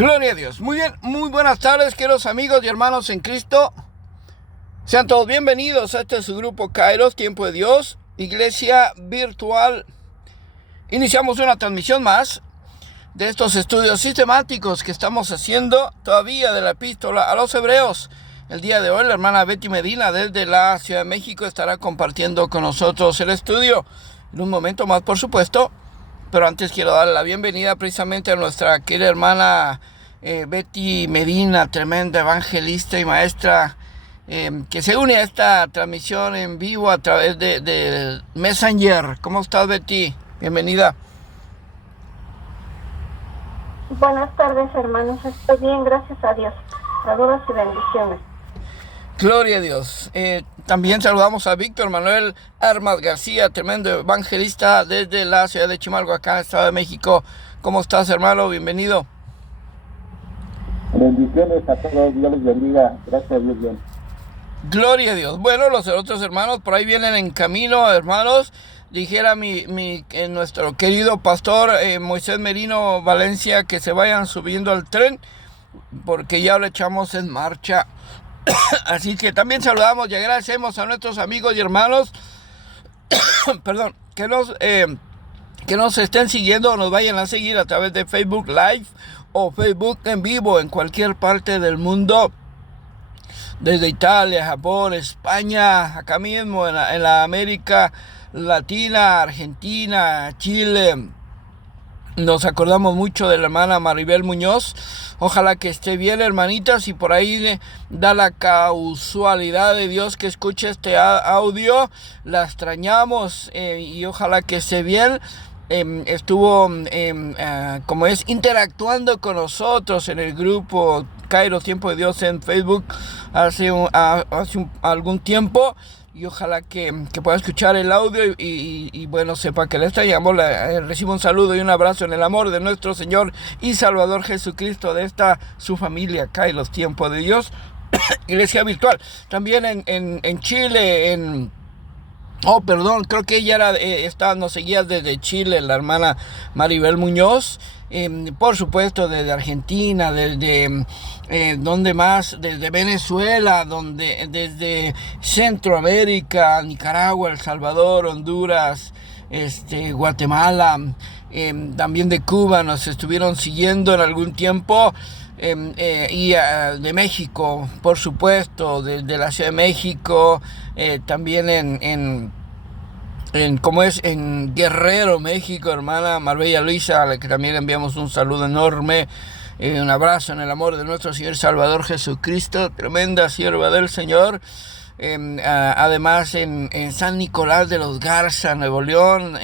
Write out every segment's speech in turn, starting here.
Gloria a Dios. Muy bien, muy buenas tardes, queridos amigos y hermanos en Cristo. Sean todos bienvenidos a este su grupo Kairos, Tiempo de Dios, Iglesia Virtual. Iniciamos una transmisión más de estos estudios sistemáticos que estamos haciendo todavía de la epístola a los Hebreos. El día de hoy la hermana Betty Medina desde la Ciudad de México estará compartiendo con nosotros el estudio. En un momento más, por supuesto. Pero antes quiero dar la bienvenida precisamente a nuestra querida hermana Betty Medina, tremenda evangelista y maestra, que se une a esta transmisión en vivo a través de Messenger. ¿Cómo estás, Betty? Bienvenida. Buenas tardes, hermanos. Estoy bien, gracias a Dios. Saludos y bendiciones. Gloria a Dios. También saludamos a Víctor Manuel Armas García, tremendo evangelista desde la ciudad de Chimalhuacán, Estado de México. ¿Cómo estás, hermano? Bienvenido. Bendiciones a todos, Dios les bendiga. Gracias a Dios, bien. Gloria a Dios. Bueno, los otros hermanos por ahí vienen en camino, hermanos. Dijera nuestro querido pastor Moisés Merino Valencia que se vayan subiendo al tren porque ya lo echamos en marcha. Así que también saludamos y agradecemos a nuestros amigos y hermanos perdón, que nos estén siguiendo o nos vayan a seguir a través de Facebook Live o Facebook en vivo en cualquier parte del mundo, desde Italia, Japón, España, acá mismo en la América Latina, Argentina, Chile. Nos acordamos mucho de la hermana Maribel Muñoz. Ojalá que esté bien, hermanitas, y por ahí da la casualidad de Dios que escuche este audio. La extrañamos y ojalá que esté bien. Estuvo interactuando con nosotros en el grupo Kairos Tiempo de Dios en Facebook hace algún tiempo. Y ojalá que pueda escuchar el audio y bueno, sepa que le extrañamos. Recibo un saludo y un abrazo en el amor de nuestro Señor y Salvador Jesucristo, de esta su familia, Kairos Tiempo de Dios, Iglesia Virtual. También en Chile, creo que ella nos seguía desde Chile, la hermana Maribel Muñoz. Por supuesto desde Argentina, desde donde más, desde Venezuela, desde Centroamérica, Nicaragua, El Salvador, Honduras, Guatemala, también de Cuba nos estuvieron siguiendo en algún tiempo, y de México, por supuesto, desde la Ciudad de México, también en Guerrero, México, hermana Marbella Luisa, a la que también le enviamos un saludo enorme, un abrazo en el amor de nuestro Señor Salvador Jesucristo, tremenda sierva del Señor. Además en San Nicolás de los Garza, Nuevo León,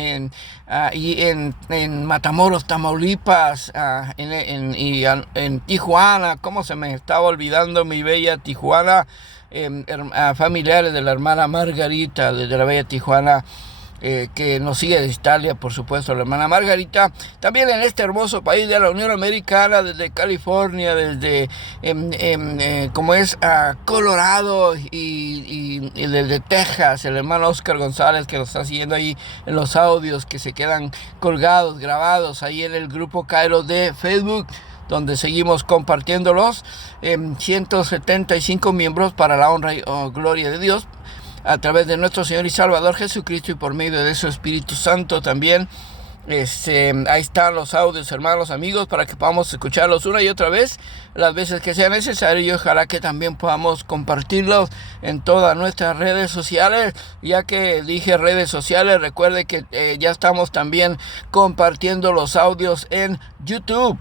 y en Matamoros, Tamaulipas, y en Tijuana. ¿Cómo se me estaba olvidando mi bella Tijuana? Familiares de la hermana Margarita desde la bella Tijuana, que nos sigue de Italia, por supuesto, la hermana Margarita. También en este hermoso país de la Unión Americana, desde California, desde Colorado y desde Texas, el hermano Oscar González, que nos está siguiendo ahí en los audios que se quedan colgados, grabados ahí en el grupo Kairos de Facebook, donde seguimos compartiéndolos. 175 miembros para la honra y gloria de Dios, a través de nuestro Señor y Salvador Jesucristo y por medio de su Espíritu Santo también. Ahí están los audios, hermanos, amigos, para que podamos escucharlos una y otra vez, las veces que sea necesario, y ojalá que también podamos compartirlos en todas nuestras redes sociales. Ya que dije redes sociales, recuerde que ya estamos también compartiendo los audios en YouTube.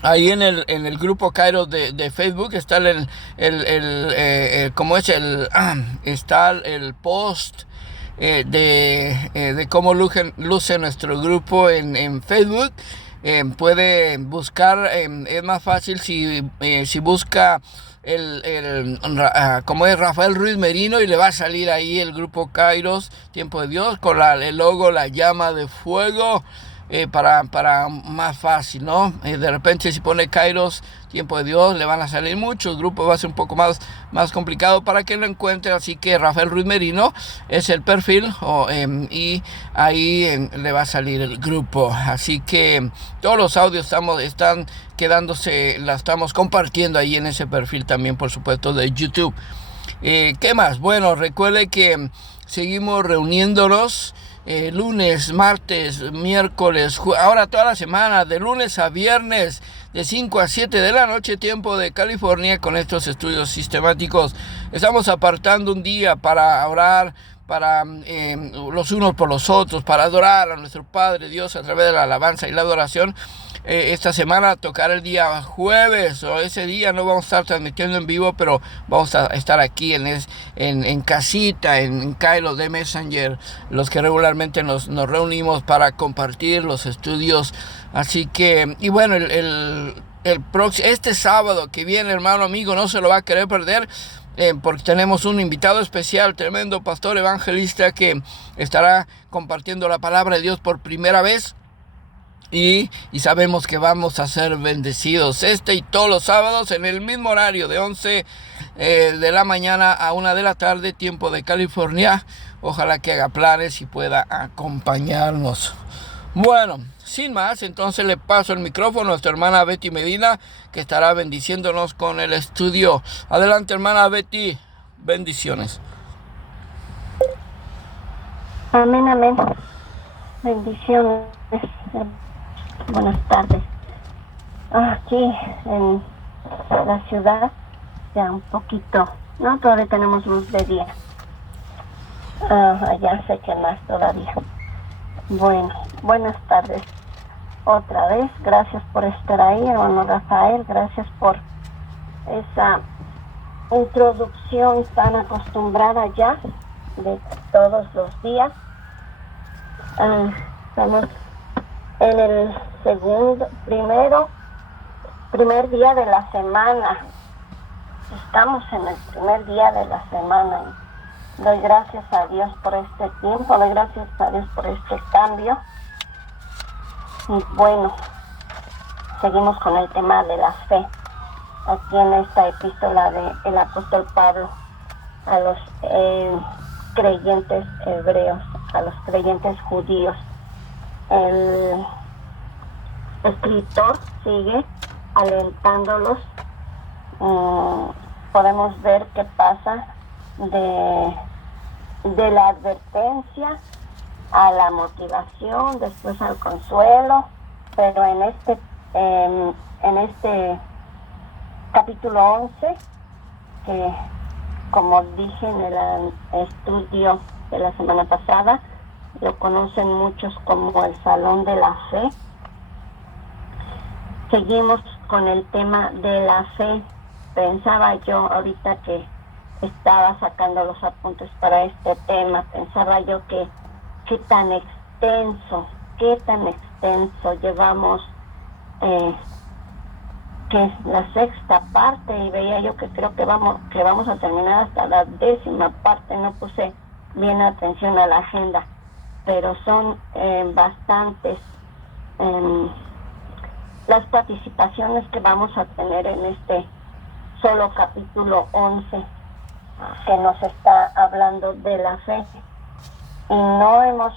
Ahí en el grupo Kairos de Facebook está está el post de cómo luce nuestro grupo en Facebook. Puede buscar, es más fácil si busca Rafael Ruiz Merino, y le va a salir ahí el grupo Kairos Tiempo de Dios con el logo, la llama de fuego. para más fácil, ¿no? De repente si pone Kairos, tiempo de Dios, le van a salir muchos grupos, va a ser un poco más complicado para que lo encuentre, así que Rafael Ruiz Merino es el perfil y ahí le va a salir el grupo, así que todos los audios están quedándose, la estamos compartiendo ahí en ese perfil también, por supuesto, de YouTube. ¿Qué más? Bueno, recuerde que seguimos reuniéndonos lunes, martes, miércoles, ahora toda la semana, de lunes a viernes, de 5 a 7 de la noche, tiempo de California, con estos estudios sistemáticos. Estamos apartando un día para orar, para los unos por los otros, para adorar a nuestro Padre Dios a través de la alabanza y la adoración. Esta semana tocar el día jueves, o ese día no vamos a estar transmitiendo en vivo, pero vamos a estar aquí en casita, en Kairos de Messenger, los que regularmente nos reunimos para compartir los estudios. Así que, y bueno, este sábado que viene, hermano amigo, no se lo va a querer perder, porque tenemos un invitado especial, tremendo pastor evangelista que estará compartiendo la palabra de Dios por primera vez. Y sabemos que vamos a ser bendecidos y todos los sábados en el mismo horario de 11 de la mañana a 1 de la tarde, tiempo de California. Ojalá que haga planes y pueda acompañarnos. Bueno, sin más, entonces le paso el micrófono a nuestra hermana Betty Medina, que estará bendiciéndonos con el estudio. Adelante, hermana Betty, bendiciones. Amén, amén. Bendiciones. Buenas tardes. Aquí en la ciudad ya un poquito, no, todavía tenemos luz de día. Allá sé que más todavía. Bueno, buenas tardes otra vez. Gracias por estar ahí, hermano Rafael. Gracias por esa introducción tan acostumbrada ya de todos los días. Estamos en el primer día de la semana. Estamos en el primer día de la semana. Doy gracias a Dios por este tiempo, doy gracias a Dios por este cambio. Y bueno, seguimos con el tema de la fe. Aquí en esta epístola del apóstol Pablo a los creyentes hebreos, a los creyentes judíos. El escritor sigue alentándolos. Podemos ver qué pasa de la advertencia a la motivación, después al consuelo, pero en este capítulo 11, que como dije en el estudio de la semana pasada, lo conocen muchos como el Salón de la Fe. Seguimos con el tema de la fe. Pensaba yo ahorita que estaba sacando los apuntes para este tema, pensaba yo que qué tan extenso llevamos, que es la sexta parte, y veía yo que creo que vamos a terminar hasta la 10ª parte. No puse bien atención a la agenda, pero son bastantes las participaciones que vamos a tener en este solo capítulo 11 que nos está hablando de la fe. Y no hemos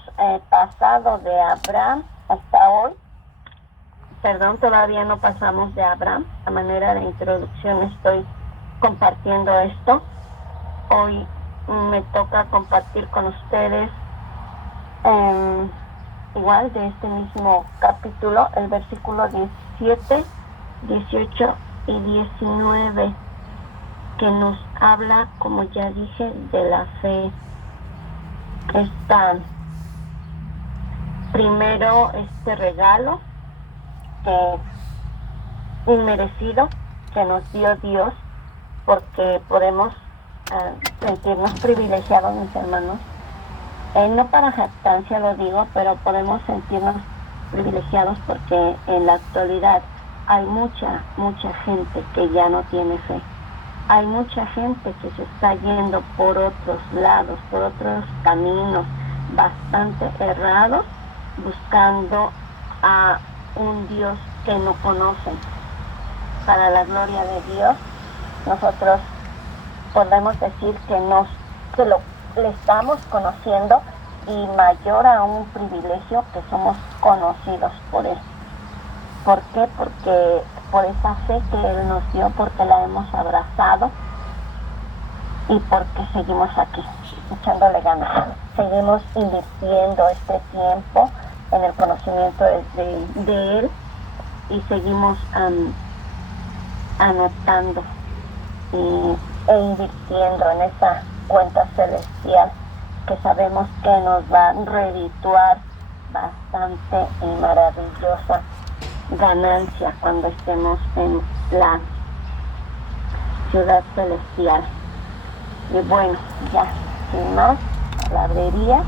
pasado de Abraham hasta hoy. Todavía no pasamos de Abraham. A manera de introducción estoy compartiendo esto. Hoy me toca compartir con ustedes igual de este mismo capítulo, el versículo 17, 18 y 19, que nos habla, como ya dije, de la fe. Está primero este regalo inmerecido que nos dio Dios, porque podemos sentirnos privilegiados, mis hermanos. No para jactancia lo digo, pero podemos sentirnos privilegiados porque en la actualidad hay mucha gente que ya no tiene fe. Hay mucha gente que se está yendo por otros lados, por otros caminos bastante errados, buscando a un Dios que no conocen. Para la gloria de Dios, nosotros podemos decir que le estamos conociendo, y mayor a un privilegio que somos conocidos por Él. ¿Por qué? Porque por esa fe que Él nos dio, porque la hemos abrazado y porque seguimos aquí, echándole ganas. Seguimos invirtiendo este tiempo en el conocimiento de Él, y seguimos anotando e invirtiendo en esa cuenta celestial que sabemos que nos va a redituar bastante y maravillosa ganancia cuando estemos en la ciudad celestial. Y bueno, ya sin más palabrería,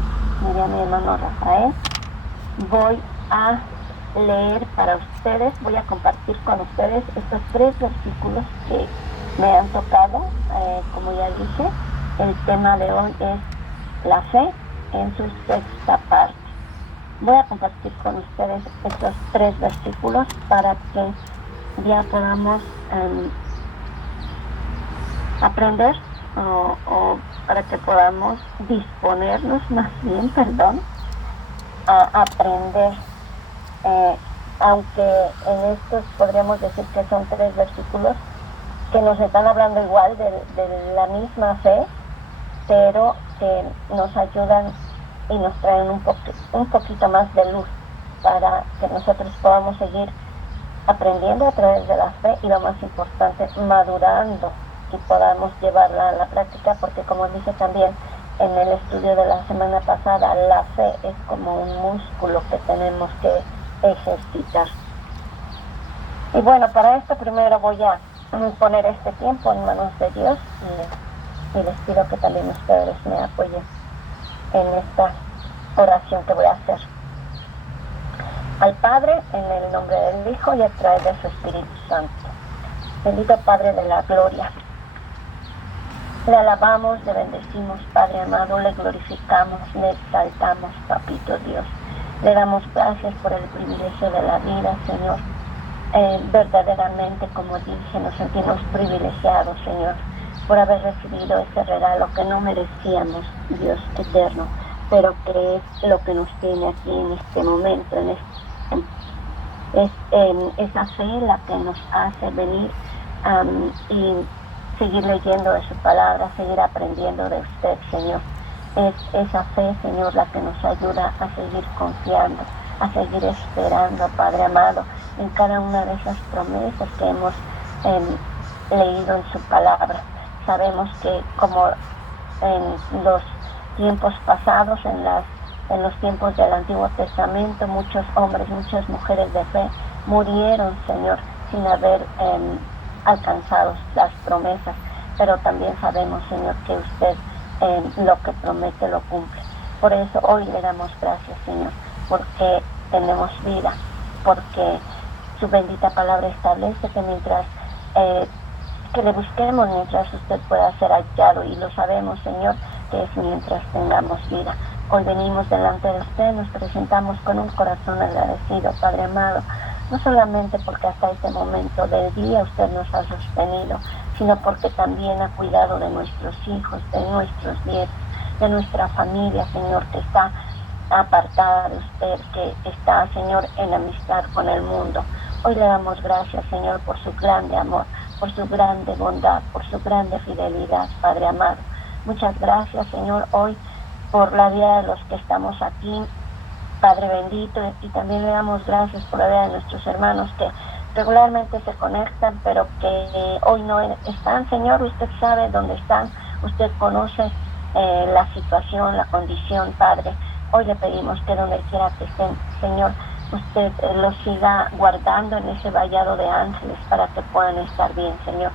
mire a mi hermano Rafael, voy a leer para ustedes, voy a compartir con ustedes estos 3 versículos que me han tocado. Como ya dije, el tema de hoy es la fe en su 6ª parte. Voy a compartir con ustedes estos 3 versículos para que ya podamos aprender o para que podamos disponernos, más bien, a aprender. Aunque en estos podríamos decir que son 3 versículos que nos están hablando igual de la misma fe, pero que nos ayudan y nos traen un poquito más de luz para que nosotros podamos seguir aprendiendo a través de la fe, y lo más importante, madurando y podamos llevarla a la práctica, porque como dije también en el estudio de la semana pasada, la fe es como un músculo que tenemos que ejercitar. Y bueno, para esto primero voy a poner este tiempo en manos de Dios, y les pido que también ustedes me apoyen en esta oración que voy a hacer. Al Padre, en el nombre del Hijo y a través de su Espíritu Santo. Bendito Padre de la gloria, le alabamos, le bendecimos, Padre amado, le glorificamos, le exaltamos, Papito Dios. Le damos gracias por el privilegio de la vida, Señor. Verdaderamente, como dije, nos sentimos privilegiados, Señor, por haber recibido este regalo que no merecíamos, Dios eterno, pero que es lo que nos tiene aquí en este momento, es esa fe la que nos hace venir y seguir leyendo de su palabra, seguir aprendiendo de usted, Señor. Es esa fe, Señor, la que nos ayuda a seguir confiando, a seguir esperando, Padre amado, en cada una de esas promesas que hemos leído en su palabra. Sabemos que como en los tiempos pasados, en los tiempos del Antiguo Testamento, muchos hombres, muchas mujeres de fe murieron, Señor, sin haber alcanzado las promesas, pero también sabemos, Señor, que usted lo que promete lo cumple. Por eso hoy le damos gracias, Señor, porque tenemos vida, porque su bendita palabra establece que mientras que le busquemos, mientras usted pueda ser hallado, y lo sabemos, Señor, que es mientras tengamos vida. Hoy venimos delante de usted, nos presentamos con un corazón agradecido, Padre amado, no solamente porque hasta este momento del día usted nos ha sostenido, sino porque también ha cuidado de nuestros hijos, de nuestros nietos, de nuestra familia, Señor, que está apartada de usted, que está, Señor, en amistad con el mundo. Hoy le damos gracias, Señor, por su grande amor, por su grande bondad, por su grande fidelidad, Padre amado. Muchas gracias, Señor, hoy por la vida de los que estamos aquí, Padre bendito, y también le damos gracias por la vida de nuestros hermanos que regularmente se conectan, pero que hoy no están, Señor. Usted sabe dónde están, usted conoce la situación, la condición, Padre. Hoy le pedimos que donde quiera que estén, Señor, usted los siga guardando en ese vallado de ángeles para que puedan estar bien, Señor.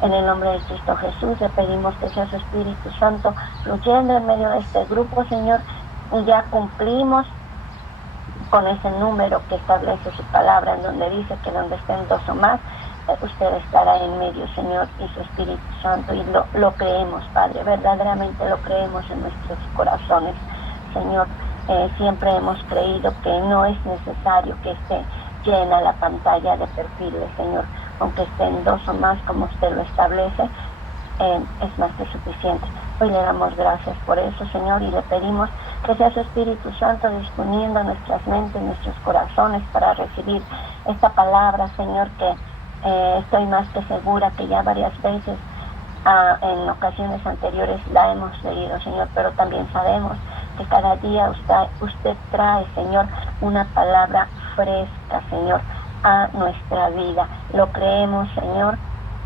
En el nombre de Cristo Jesús le pedimos que sea su Espíritu Santo fluyendo en medio de este grupo, Señor, y ya cumplimos con ese número que establece su palabra, en donde dice que donde estén 2 o más, usted estará en medio, Señor, y su Espíritu Santo, y lo creemos, Padre, verdaderamente lo creemos en nuestros corazones, Señor. siempre hemos creído que no es necesario que esté llena la pantalla de perfiles, Señor, aunque estén 2 o más como usted lo establece, es más que suficiente. Hoy le damos gracias por eso, Señor, y le pedimos que sea su Espíritu Santo disponiendo nuestras mentes, nuestros corazones para recibir esta palabra, Señor, que estoy más que segura que ya varias veces en ocasiones anteriores la hemos leído, Señor, pero también sabemos que cada día usted trae, Señor, una palabra fresca, Señor, a nuestra vida. Lo creemos, Señor,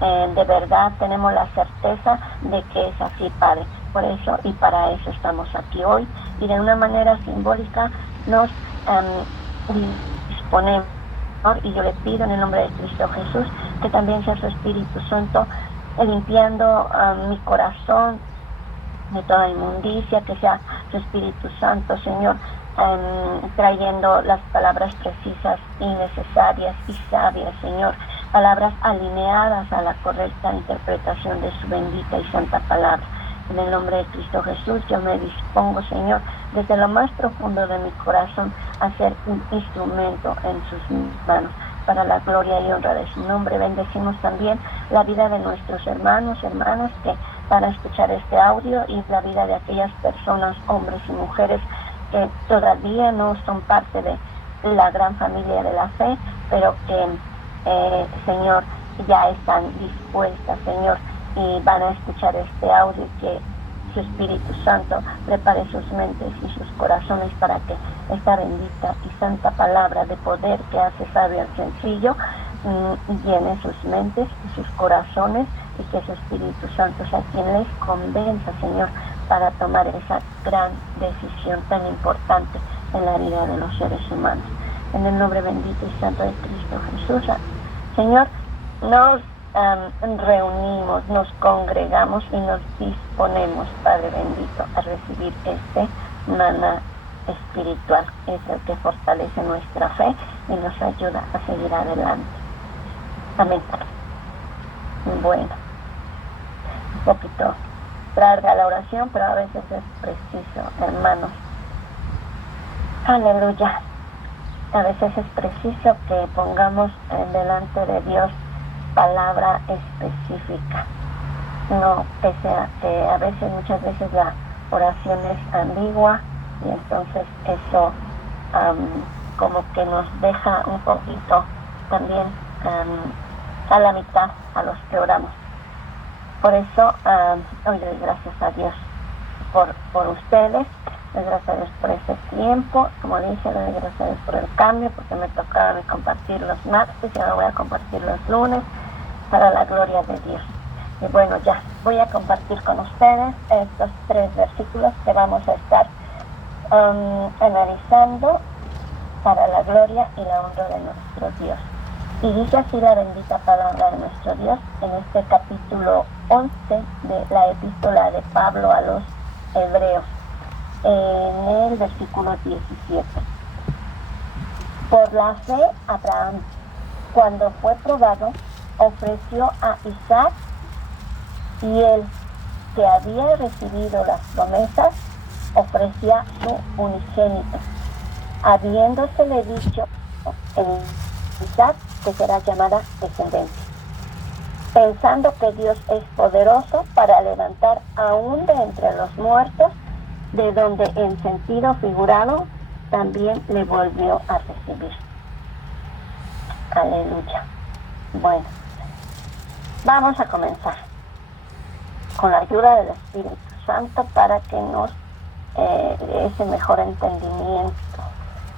de verdad tenemos la certeza de que es así, Padre. Por eso y para eso estamos aquí hoy, y de una manera simbólica nos disponemos, Señor, y yo le pido en el nombre de Cristo Jesús que también sea su Espíritu Santo limpiando mi corazón de toda inmundicia, que sea su Espíritu Santo, Señor, trayendo las palabras precisas y necesarias y sabias, Señor, palabras alineadas a la correcta interpretación de su bendita y santa palabra. En el nombre de Cristo Jesús, yo me dispongo, Señor, desde lo más profundo de mi corazón, a ser un instrumento en sus manos, para la gloria y honra de su nombre. Bendecimos también la vida de nuestros hermanos, hermanas que van a escuchar este audio, y la vida de aquellas personas, hombres y mujeres, que todavía no son parte de la gran familia de la fe, pero que, Señor, ya están dispuestas, Señor, y van a escuchar este audio, que su Espíritu Santo prepare sus mentes y sus corazones para que esta bendita y santa palabra de poder que hace sabio al sencillo llene sus mentes y sus corazones, y que su Espíritu Santo sea quien les convenza, Señor, para tomar esa gran decisión tan importante en la vida de los seres humanos. En el nombre bendito y santo de Cristo Jesús, Señor, nos reunimos, nos congregamos y nos disponemos, Padre bendito, a recibir este maná espiritual. Es el que fortalece nuestra fe y nos ayuda a seguir adelante. Amén. Bueno, un poquito larga la oración, pero a veces es preciso, hermanos. Aleluya. A veces es preciso que pongamos delante de Dios palabra específica, no que a veces, muchas veces la oración es ambigua, y entonces eso como que nos deja un poquito también a la mitad a los que oramos. Por eso hoy doy gracias a Dios por ustedes, doy gracias a Dios por ese tiempo, como dije, doy gracias a Dios por el cambio, porque me tocaba compartir los martes y ahora voy a compartir los lunes, para la gloria de Dios. Y bueno, ya voy a compartir con ustedes estos 3 versículos que vamos a estar analizando para la gloria y la honra de nuestro Dios. Y dice así la bendita palabra de nuestro Dios en este capítulo 11 de la epístola de Pablo a los Hebreos, en el versículo 17. Por la fe, Abraham, cuando fue probado, ofreció a Isaac, y él, que había recibido las promesas, ofrecía su unigénito, habiéndosele dicho en Isaac que será llamada descendencia, pensando que Dios es poderoso para levantar aún de entre los muertos, de donde en sentido figurado también le volvió a recibir. Aleluya. Bueno, vamos a comenzar con la ayuda del Espíritu Santo para que nos dé ese mejor entendimiento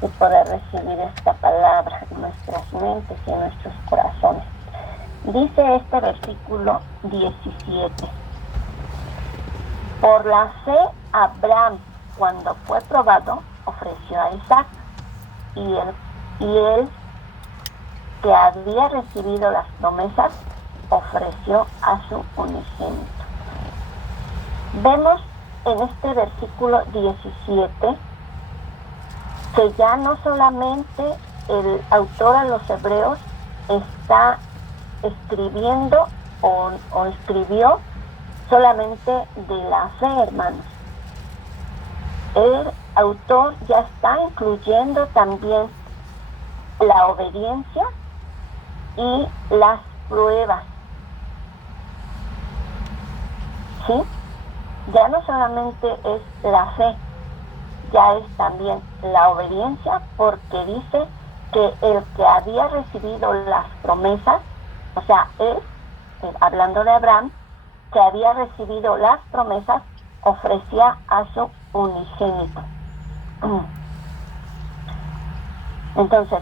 y poder recibir esta palabra en nuestras mentes y en nuestros corazones. Dice este versículo 17: por la fe Abraham, cuando fue probado, ofreció a Isaac, y él que había recibido las promesas, ofreció a su unigénito. Vemos en este versículo 17 que ya no solamente el autor a los hebreos está escribiendo o escribió solamente de la fe, hermanos, el autor ya está incluyendo también la obediencia y las pruebas. ¿Sí? Ya no solamente es la fe, ya es también la obediencia, porque dice que el que había recibido las promesas, o sea, él, hablando de Abraham, que había recibido las promesas, ofrecía a su unigénito. Entonces,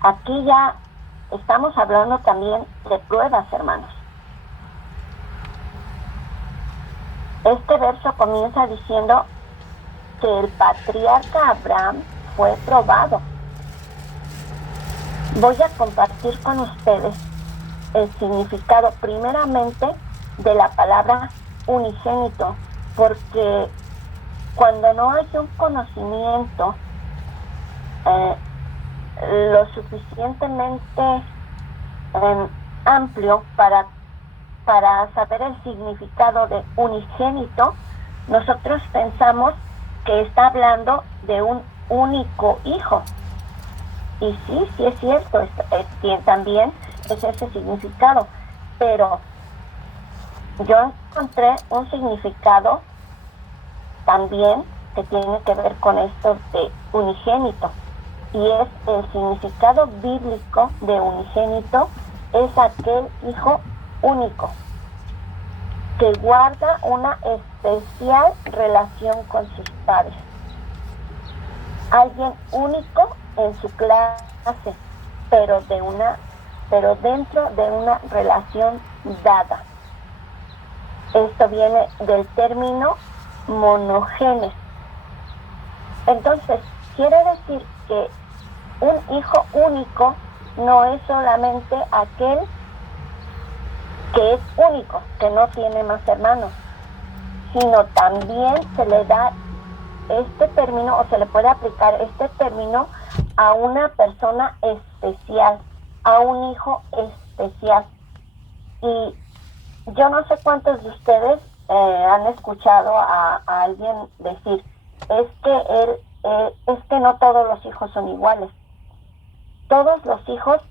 aquí ya estamos hablando también de pruebas, hermanos. Este verso comienza diciendo que el patriarca Abraham fue probado. Voy a compartir con ustedes el significado primeramente de la palabra unigénito, porque cuando no hay un conocimiento lo suficientemente amplio para saber el significado de unigénito, nosotros pensamos que está hablando de un único hijo. Y sí es cierto, también es ese significado, pero yo encontré un significado también que tiene que ver con esto de unigénito, y es el significado bíblico de unigénito, es aquel hijo único que guarda una especial relación con sus padres, alguien único en su clase, pero dentro de una relación dada. Esto viene del término monogenes. Entonces, quiere decir que un hijo único no es solamente aquel que es único, que no tiene más hermanos, sino también se le da este término, o se le puede aplicar este término a una persona especial, a un hijo especial. Y yo no sé cuántos de ustedes han escuchado a alguien decir, es que no todos los hijos son iguales. Todos los hijos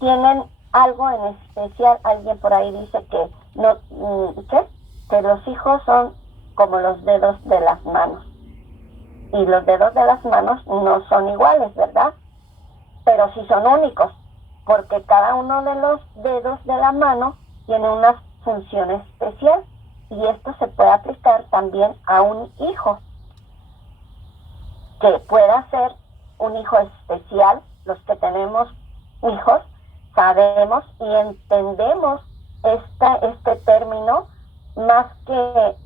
tienen algo en especial. Alguien por ahí dice que no, que los hijos son como los dedos de las manos. Y los dedos de las manos no son iguales, ¿verdad? Pero sí son únicos, porque cada uno de los dedos de la mano tiene una función especial, y esto se puede aplicar también a un hijo, que pueda ser un hijo especial. Los que tenemos hijos sabemos y entendemos este término, más que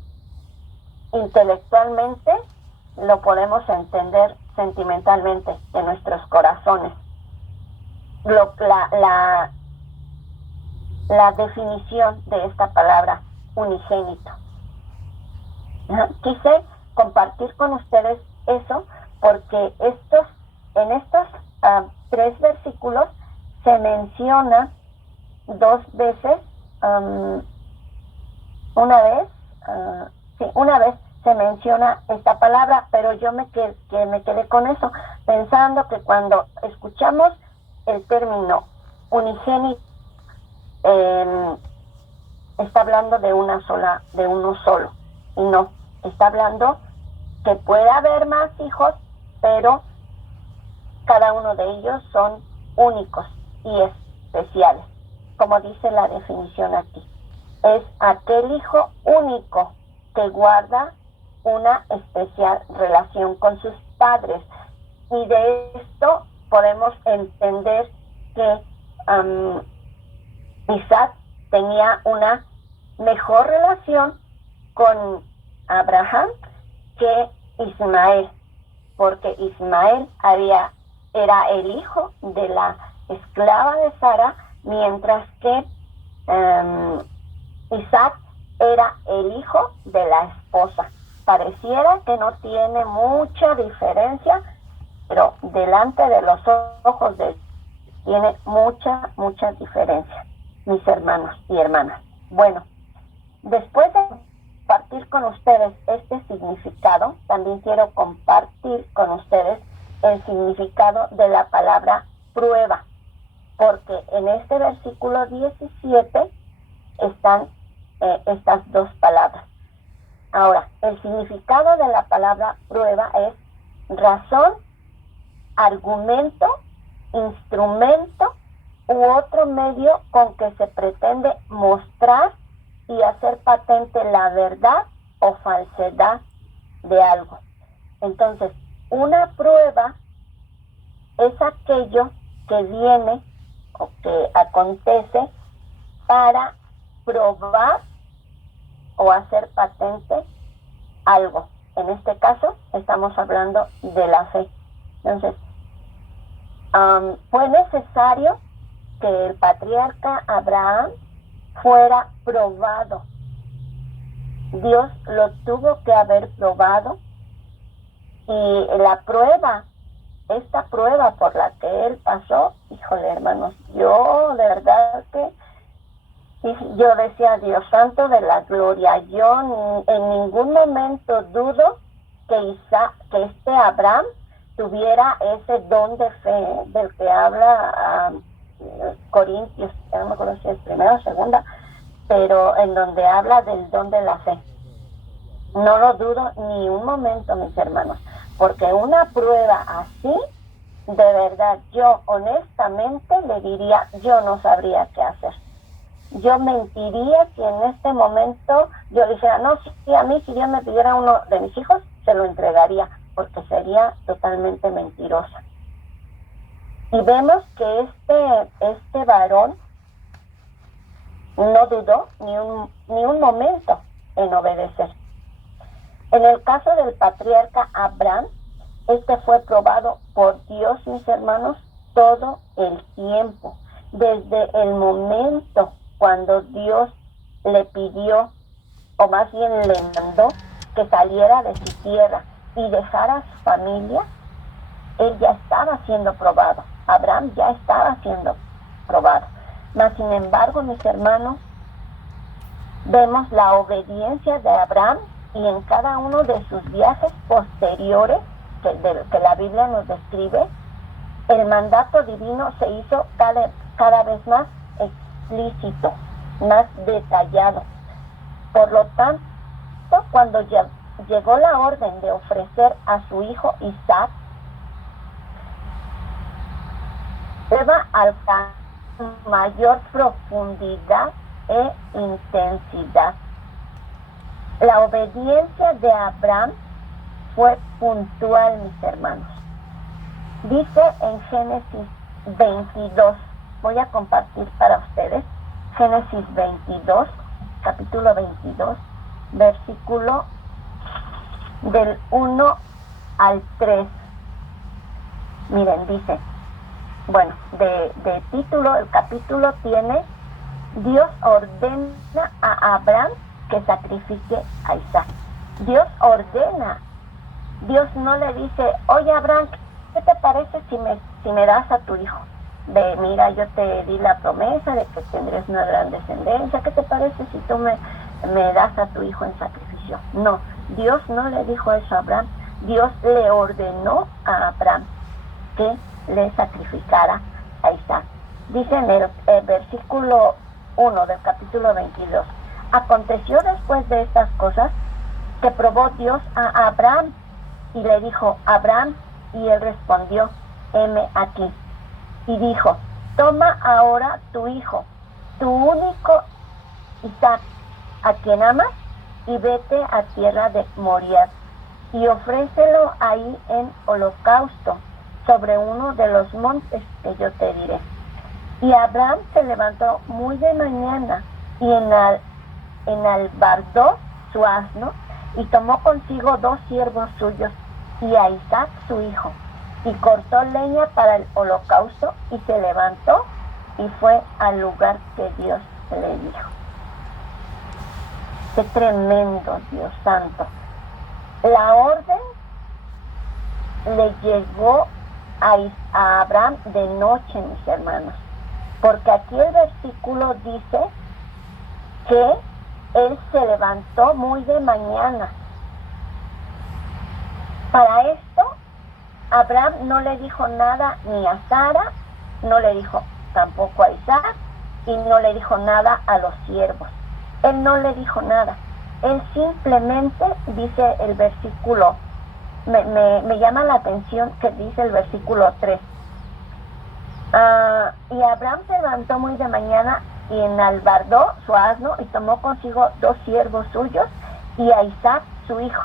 intelectualmente, lo podemos entender sentimentalmente en nuestros corazones. La definición de esta palabra unigénito. Quise compartir con ustedes eso porque en estos 3 versículos se menciona 2 veces, una vez se menciona esta palabra, pero yo me quedé con eso, pensando que cuando escuchamos el término unigénito, está hablando de uno solo, y no, está hablando que puede haber más hijos, pero cada uno de ellos son únicos y especiales, como dice la definición aquí. Es aquel hijo único que guarda una especial relación con sus padres. Y de esto podemos entender que Isaac tenía una mejor relación con Abraham que Ismael, porque Ismael era el hijo de la esclava de Sara, mientras que Isaac era el hijo de la esposa. Pareciera que no tiene mucha diferencia, pero delante de los ojos de Dios tiene mucha diferencia, mis hermanos y hermanas. Bueno, después de compartir con ustedes este significado, también quiero compartir con ustedes el significado de la palabra prueba, porque en este versículo 17 están estas dos palabras. Ahora, el significado de la palabra prueba es razón, argumento, instrumento u otro medio con que se pretende mostrar y hacer patente la verdad o falsedad de algo. Entonces, una prueba es aquello que viene o que acontece para probar o hacer patente algo. En este caso, estamos hablando de la fe. Entonces, fue necesario que el patriarca Abraham fuera probado. Dios lo tuvo que haber probado, y la prueba, esta prueba por la que él pasó, híjole, hermanos, yo de verdad que yo decía, Dios santo de la gloria, yo en ningún momento dudo que este Abraham tuviera ese don de fe del que habla Corintios, no me acuerdo si es primera o segunda, pero en donde habla del don de la fe. No lo dudo ni un momento, mis hermanos, porque una prueba así, de verdad, yo honestamente le diría, yo no sabría qué hacer. Yo mentiría si en este momento yo le dijera, no, sí, a mí si Dios me pidiera uno de mis hijos, se lo entregaría, porque sería totalmente mentirosa. Y vemos que este varón no dudó ni un momento en obedecer. En el caso del patriarca Abraham, fue probado por Dios, mis hermanos, todo el tiempo. Desde el momento cuando Dios le pidió, o más bien le mandó, que saliera de su tierra y dejara a su familia, él ya estaba siendo probado. Abraham ya estaba siendo probado. Mas, sin embargo, mis hermanos, vemos la obediencia de Abraham, y en cada uno de sus viajes posteriores, que la Biblia nos describe, el mandato divino se hizo cada vez más explícito, más detallado. Por lo tanto, cuando llegó la orden de ofrecer a su hijo Isaac, lleva al mayor profundidad e intensidad. La obediencia de Abraham fue puntual, mis hermanos. Dice en Génesis 22, voy a compartir para ustedes, Génesis 22, capítulo 22, versículo del 1 al 3. Miren, dice, bueno, de título, el capítulo tiene, Dios ordena a Abraham que sacrifique a Isaac. Dios ordena. Dios no le dice, oye Abraham, ¿qué te parece si me das a tu hijo? Mira, yo te di la promesa de que tendrías una gran descendencia. ¿Qué te parece si tú me das a tu hijo en sacrificio? No, Dios no le dijo eso a Abraham. Dios le ordenó a Abraham que le sacrificara a Isaac. Dice en el versículo 1 del capítulo 22. Aconteció después de estas cosas que probó Dios a Abraham y le dijo, Abraham, y él respondió, heme aquí. Y dijo, toma ahora tu hijo, tu único Isaac, a quien amas, y vete a tierra de Moriah, y ofrécelo ahí en holocausto, sobre uno de los montes que yo te diré. Y Abraham se levantó muy de mañana, y enalbardó su asno, y tomó consigo 2 siervos suyos, y a Isaac su hijo, y cortó leña para el holocausto, y se levantó, y fue al lugar que Dios le dijo. Qué tremendo, Dios santo. La orden le llegó a Abraham de noche, mis hermanos, porque aquí el versículo dice que él se levantó muy de mañana. Para esto, Abraham no le dijo nada ni a Sara, no le dijo tampoco a Isaac y no le dijo nada a los siervos. Él no le dijo nada. Él simplemente dice el versículo, me llama la atención que dice el versículo 3. Y Abraham se levantó muy de mañana y enalbardó su asno y tomó consigo 2 siervos suyos y a Isaac su hijo.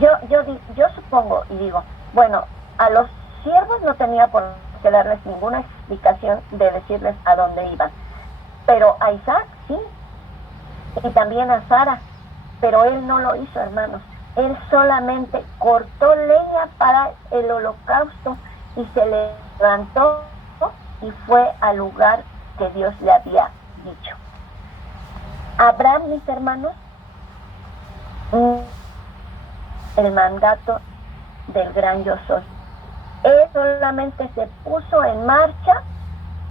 Yo supongo y digo, bueno, a los siervos no tenía por qué darles ninguna explicación de decirles a dónde iban, pero a Isaac sí, y también a Sara, pero él no lo hizo, hermanos. Él solamente cortó leña para el holocausto y se levantó y fue al lugar que Dios le había dicho. Abraham, mis hermanos, el mandato del gran yo soy. Él solamente se puso en marcha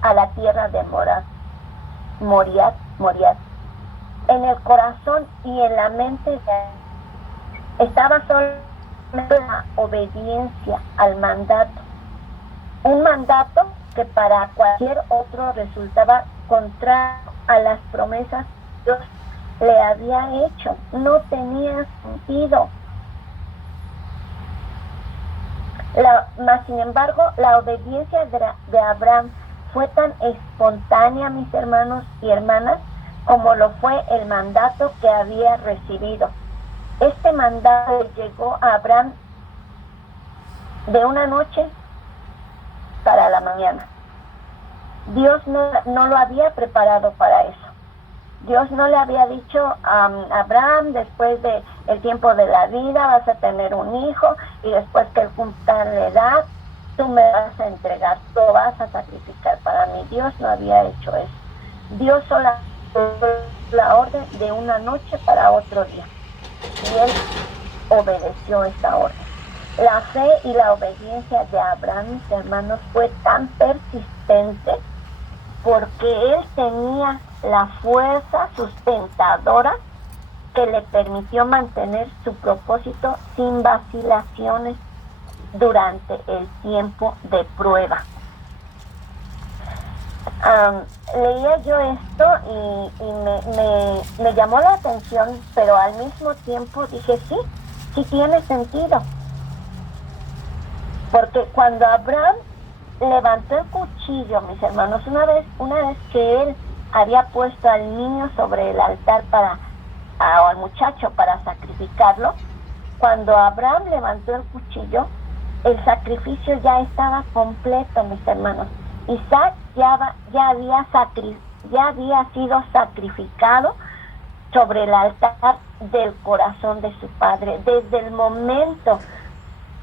a la tierra de Moriat, en el corazón y en la mente estaba solamente la obediencia al mandato, un mandato que para cualquier otro resultaba contrario a las promesas que Dios le había hecho. No tenía sentido. Mas sin embargo, la obediencia de Abraham fue tan espontánea, mis hermanos y hermanas, como lo fue el mandato que había recibido. Este mandato llegó a Abraham de una noche para la mañana. Dios no lo había preparado para eso. Dios no le había dicho a Abraham, después de el tiempo de la vida vas a tener un hijo y después que él cumpla la edad, tú me vas a entregar, tú vas a sacrificar para mí. Dios no había hecho eso. Dios solo la orden de una noche para otro día. Y él obedeció esa orden. La fe y la obediencia de Abraham, mis hermanos, fue tan persistente porque él tenía la fuerza sustentadora que le permitió mantener su propósito sin vacilaciones durante el tiempo de prueba. Leía yo esto y me llamó la atención, pero al mismo tiempo dije, sí tiene sentido. Porque cuando Abraham levantó el cuchillo, mis hermanos, una vez que él había puesto al niño sobre el altar o al muchacho para sacrificarlo, cuando Abraham levantó el cuchillo, el sacrificio ya estaba completo, mis hermanos. Isaac ya había sido sacrificado sobre el altar del corazón de su padre. Desde el momento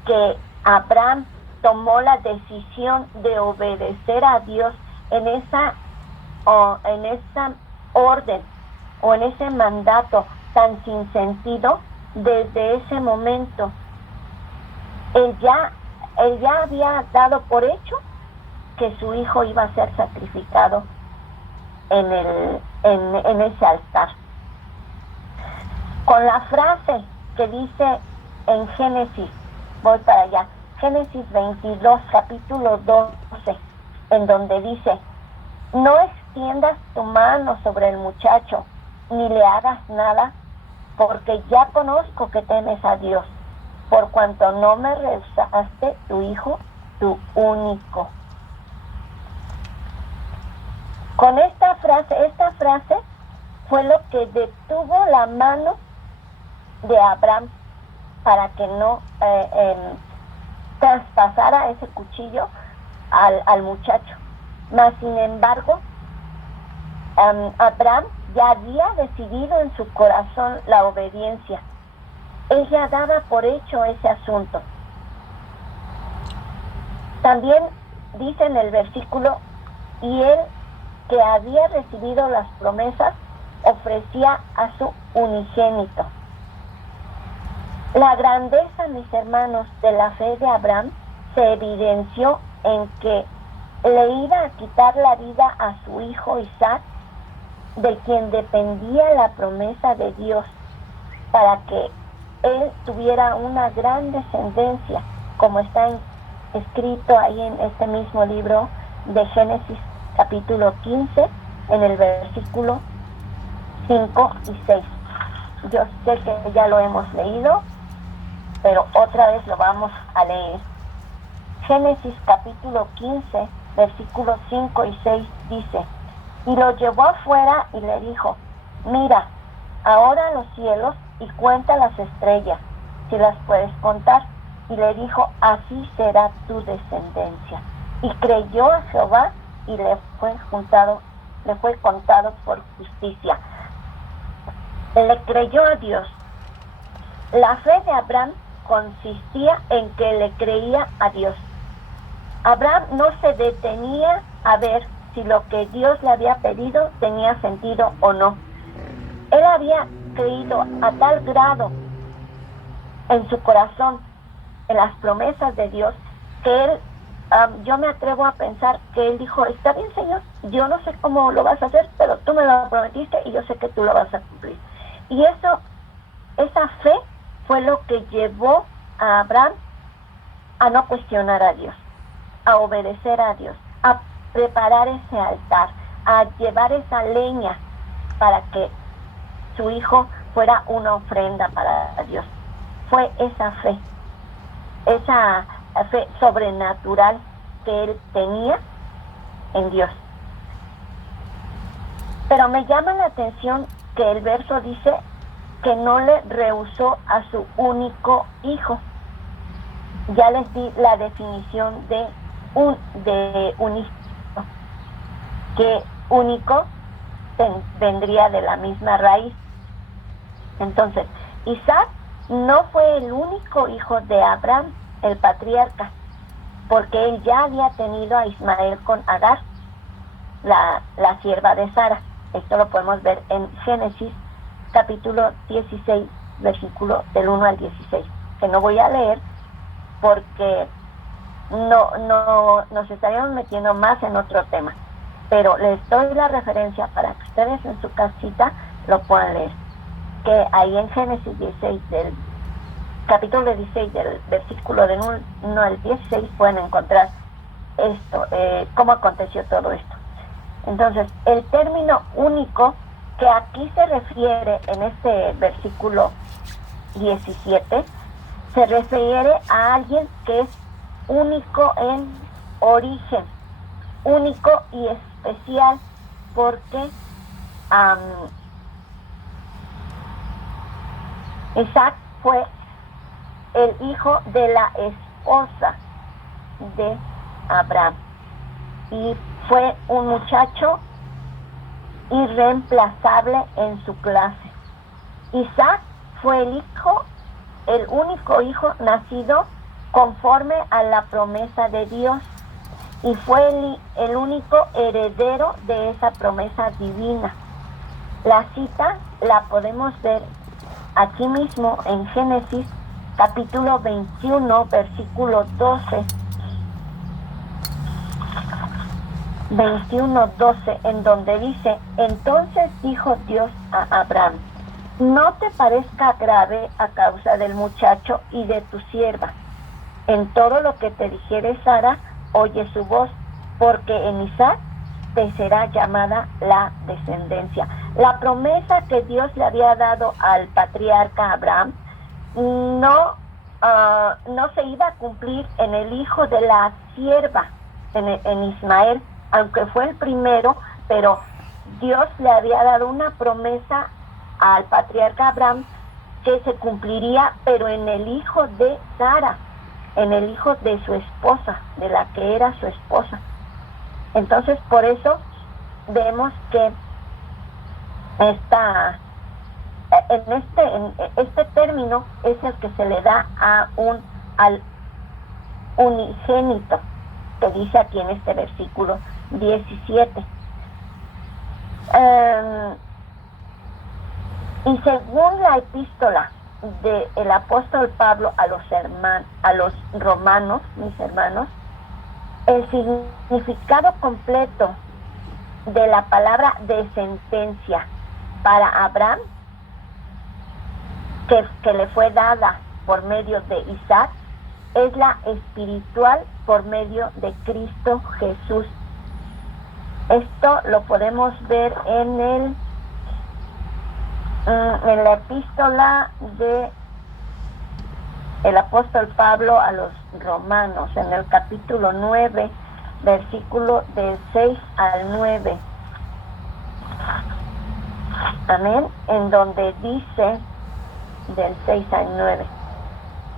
que Abraham tomó la decisión de obedecer a Dios en esa orden o en ese mandato tan sin sentido, desde ese momento él ya había dado por hecho que su hijo iba a ser sacrificado en ese altar. Con la frase que dice en Génesis, voy para allá, Génesis 22, capítulo 12, en donde dice, no extiendas tu mano sobre el muchacho, ni le hagas nada, porque ya conozco que temes a Dios, por cuanto no me rehusaste tu hijo, tu único. Con esta frase fue lo que detuvo la mano de Abraham para que no traspasara ese cuchillo al muchacho. Mas sin embargo, Abraham ya había decidido en su corazón la obediencia. Ella daba por hecho ese asunto. También dice en el versículo, y él, que había recibido las promesas, ofrecía a su unigénito. La grandeza, mis hermanos, de la fe de Abraham se evidenció en que le iba a quitar la vida a su hijo Isaac de quien dependía la promesa de Dios para que él tuviera una gran descendencia, como está escrito ahí en este mismo libro de Génesis capítulo 15, en el versículo 5 y 6. Yo sé que ya lo hemos leído, pero otra vez lo vamos a leer. Génesis capítulo 15, versículos 5 y 6 dice: y lo llevó afuera y le dijo: mira, ahora los cielos y cuenta las estrellas, si las puedes contar. Y le dijo: así será tu descendencia. Y creyó a Jehová y le fue contado por justicia. Le creyó a Dios. La fe de Abraham consistía en que le creía a Dios. Abraham no se detenía a ver si lo que Dios le había pedido tenía sentido o no. Él había creído a tal grado en su corazón en las promesas de Dios que él, yo me atrevo a pensar que él dijo: está bien, Señor, yo no sé cómo lo vas a hacer, pero tú me lo prometiste y yo sé que tú lo vas a cumplir. Y esa fe fue lo que llevó a Abraham a no cuestionar a Dios, a obedecer a Dios, a preparar ese altar, a llevar esa leña para que su hijo fuera una ofrenda para Dios. Fue esa fe sobrenatural que él tenía en Dios. Pero me llama la atención que el verso dice que no le rehusó a su único hijo. Ya les di la definición de único, que único vendría de la misma raíz. Entonces, Isaac no fue el único hijo de Abraham, el patriarca, porque él ya había tenido a Ismael con Agar, la sierva de Sara. Esto lo podemos ver en Génesis capítulo 16, versículo del 1 al 16, que no voy a leer porque no nos estaríamos metiendo más en otro tema, pero les doy la referencia para que ustedes en su casita lo puedan leer, que ahí en Génesis 16, del capítulo 16, del versículo del 1 al 16, pueden encontrar esto, cómo aconteció todo esto. Entonces, el término único que aquí se refiere en este versículo 17, se refiere a alguien que es único en origen, único y especial, porque Isaac fue el hijo de la esposa de Abraham y fue un muchacho irreemplazable en su clase. Isaac fue el único hijo nacido conforme a la promesa de Dios y fue el único heredero de esa promesa divina. La cita la podemos ver aquí mismo en Génesis capítulo 21, versículo 12. 21:12, en donde dice: entonces dijo Dios a Abraham: no te parezca grave a causa del muchacho y de tu sierva. En todo lo que te dijere Sara, oye su voz, porque en Isaac te será llamada la descendencia. La promesa que Dios le había dado al patriarca Abraham no se iba a cumplir en el hijo de la sierva, en Ismael, aunque fue el primero, pero Dios le había dado una promesa al patriarca Abraham que se cumpliría, pero en el hijo de Sara, en el hijo de su esposa, de la que era su esposa. Entonces, por eso vemos que este término es el que se le da al unigénito, que dice aquí en este versículo 17. Y según la epístola del apóstol Pablo a los romanos, mis hermanos, el significado completo de la palabra descendencia para Abraham, que le fue dada por medio de Isaac, es la espiritual por medio de Cristo Jesús. Esto lo podemos ver en la epístola de el apóstol Pablo a los romanos, en el capítulo 9, versículo del 6 al 9. Amén. En donde dice, del 6 al 9,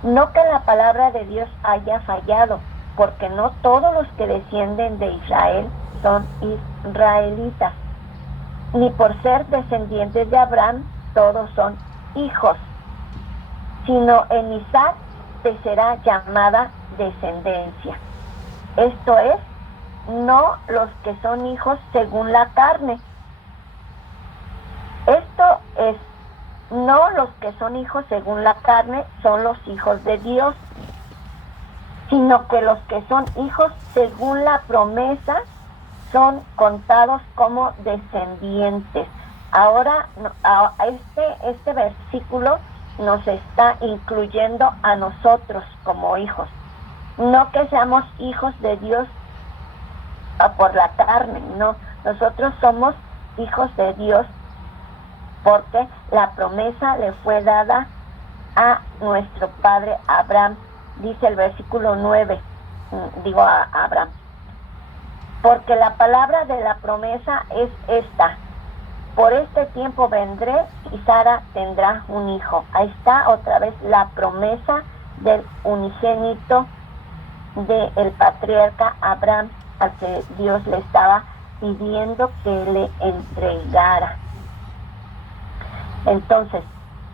no que la palabra de Dios haya fallado, porque no todos los que descienden de Israel son israelitas, ni por ser descendientes de Abraham todos son hijos, sino en Isaac te será llamada descendencia. Esto es, no los que son hijos según la carne. Esto es, no los que son hijos según la carne son los hijos de Dios, sino que los que son hijos según la promesa son contados como descendientes. Ahora, este versículo nos está incluyendo a nosotros como hijos. No que seamos hijos de Dios por la carne, no. Nosotros somos hijos de Dios porque la promesa le fue dada a nuestro padre Abraham. Dice el versículo 9, a Abraham. Porque la palabra de la promesa es esta: por este tiempo vendré y Sara tendrá un hijo. Ahí está otra vez la promesa del unigénito del patriarca Abraham, al que Dios le estaba pidiendo que le entregara. Entonces,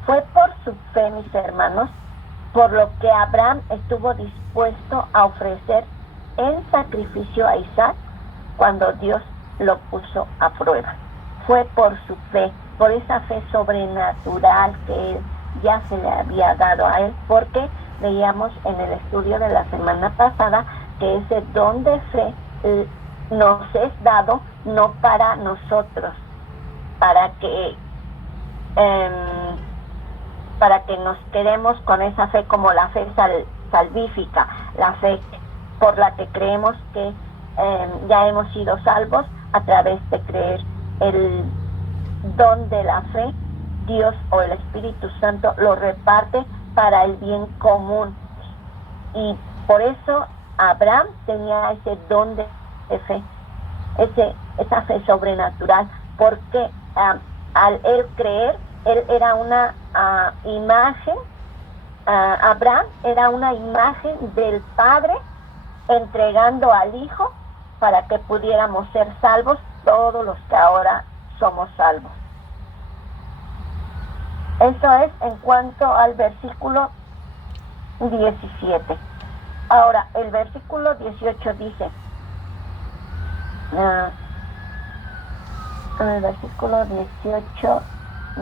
fue por su fe, mis hermanos, por lo que Abraham estuvo dispuesto a ofrecer en sacrificio a Isaac cuando Dios lo puso a prueba. Fue por su fe, por esa fe sobrenatural que él ya se le había dado a él, porque veíamos en el estudio de la semana pasada que ese don de fe nos es dado no para nosotros, para que nos quedemos con esa fe como la fe salvífica, la fe por la que creemos que ya hemos sido salvos a través de creer. El don de la fe, Dios o el Espíritu Santo lo reparte para el bien común, y por eso Abraham tenía ese don de fe, esa fe sobrenatural, porque al él creer, él era una imagen, Abraham era una imagen del Padre entregando al Hijo para que pudiéramos ser salvos todos los que ahora somos salvos. Eso es en cuanto al versículo 17. Ahora, el versículo 18 dice, el versículo 18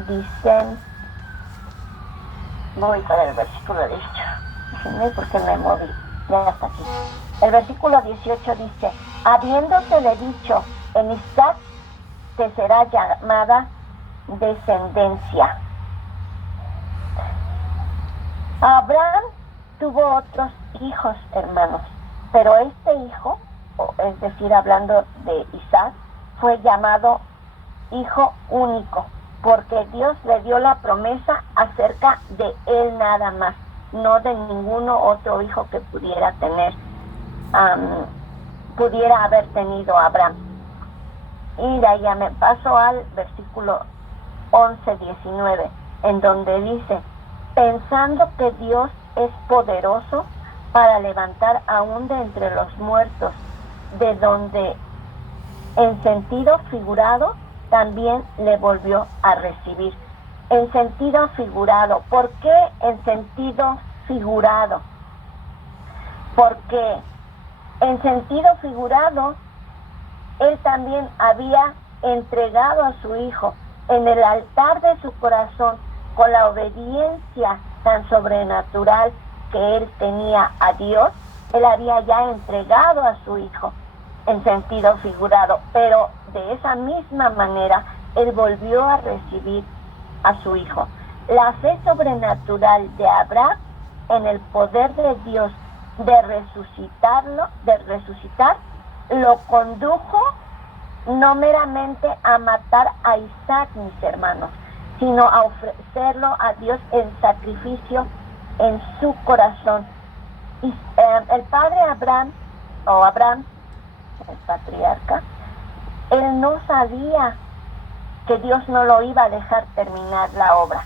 dice, voy para el versículo 18, déjenme porque me moví, ya está aquí. El versículo 18 dice, habiéndosele dicho, en Isaac te será llamada descendencia. Abraham tuvo otros hijos, hermanos, pero este hijo, es decir, hablando de Isaac, fue llamado hijo único, porque Dios le dio la promesa acerca de él nada más, no de ninguno otro hijo que pudiera haber tenido Abraham. Y de ahí ya me paso al versículo 11-19, en donde dice, pensando que Dios es poderoso para levantar aún de entre los muertos, de donde en sentido figurado también le volvió a recibir. En sentido figurado. ¿Por qué en sentido figurado? Porque en sentido figurado él también había entregado a su hijo en el altar de su corazón, con la obediencia tan sobrenatural que él tenía a Dios. Él había ya entregado a su hijo, en sentido figurado, pero de esa misma manera él volvió a recibir a su hijo. La fe sobrenatural de Abraham en el poder de Dios de resucitar, lo condujo no meramente a matar a Isaac, mis hermanos, sino a ofrecerlo a Dios en sacrificio en su corazón. Y el padre Abraham, el patriarca, él no sabía que Dios no lo iba a dejar terminar la obra.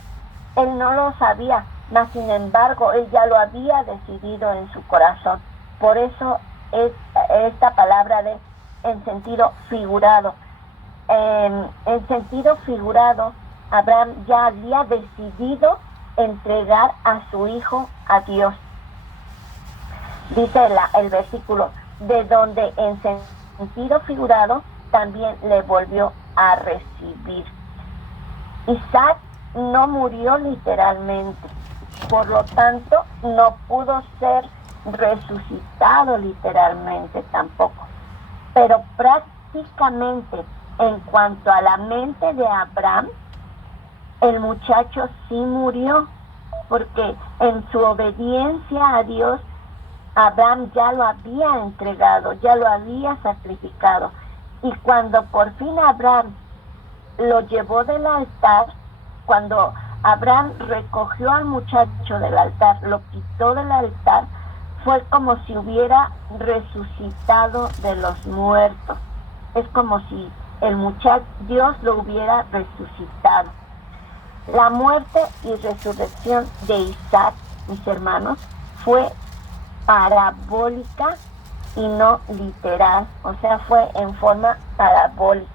Él no lo sabía, mas sin embargo, él ya lo había decidido en su corazón. Por eso es esta palabra de en sentido figurado. En sentido figurado, Abraham ya había decidido entregar a su hijo a Dios. Dice el versículo, de donde en sentido figurado también le volvió a recibir. Isaac no murió literalmente, por lo tanto no pudo ser resucitado literalmente tampoco, pero prácticamente en cuanto a la mente de Abraham, el muchacho sí murió, porque en su obediencia a Dios, Abraham ya lo había entregado, ya lo había sacrificado. Y cuando por fin Abraham lo llevó del altar, cuando Abraham recogió al muchacho del altar, lo quitó del altar, fue como si hubiera resucitado de los muertos. Es como si Dios lo hubiera resucitado. La muerte y resurrección de Isaac, mis hermanos, fue parabólica y no literal, o sea, fue en forma parabólica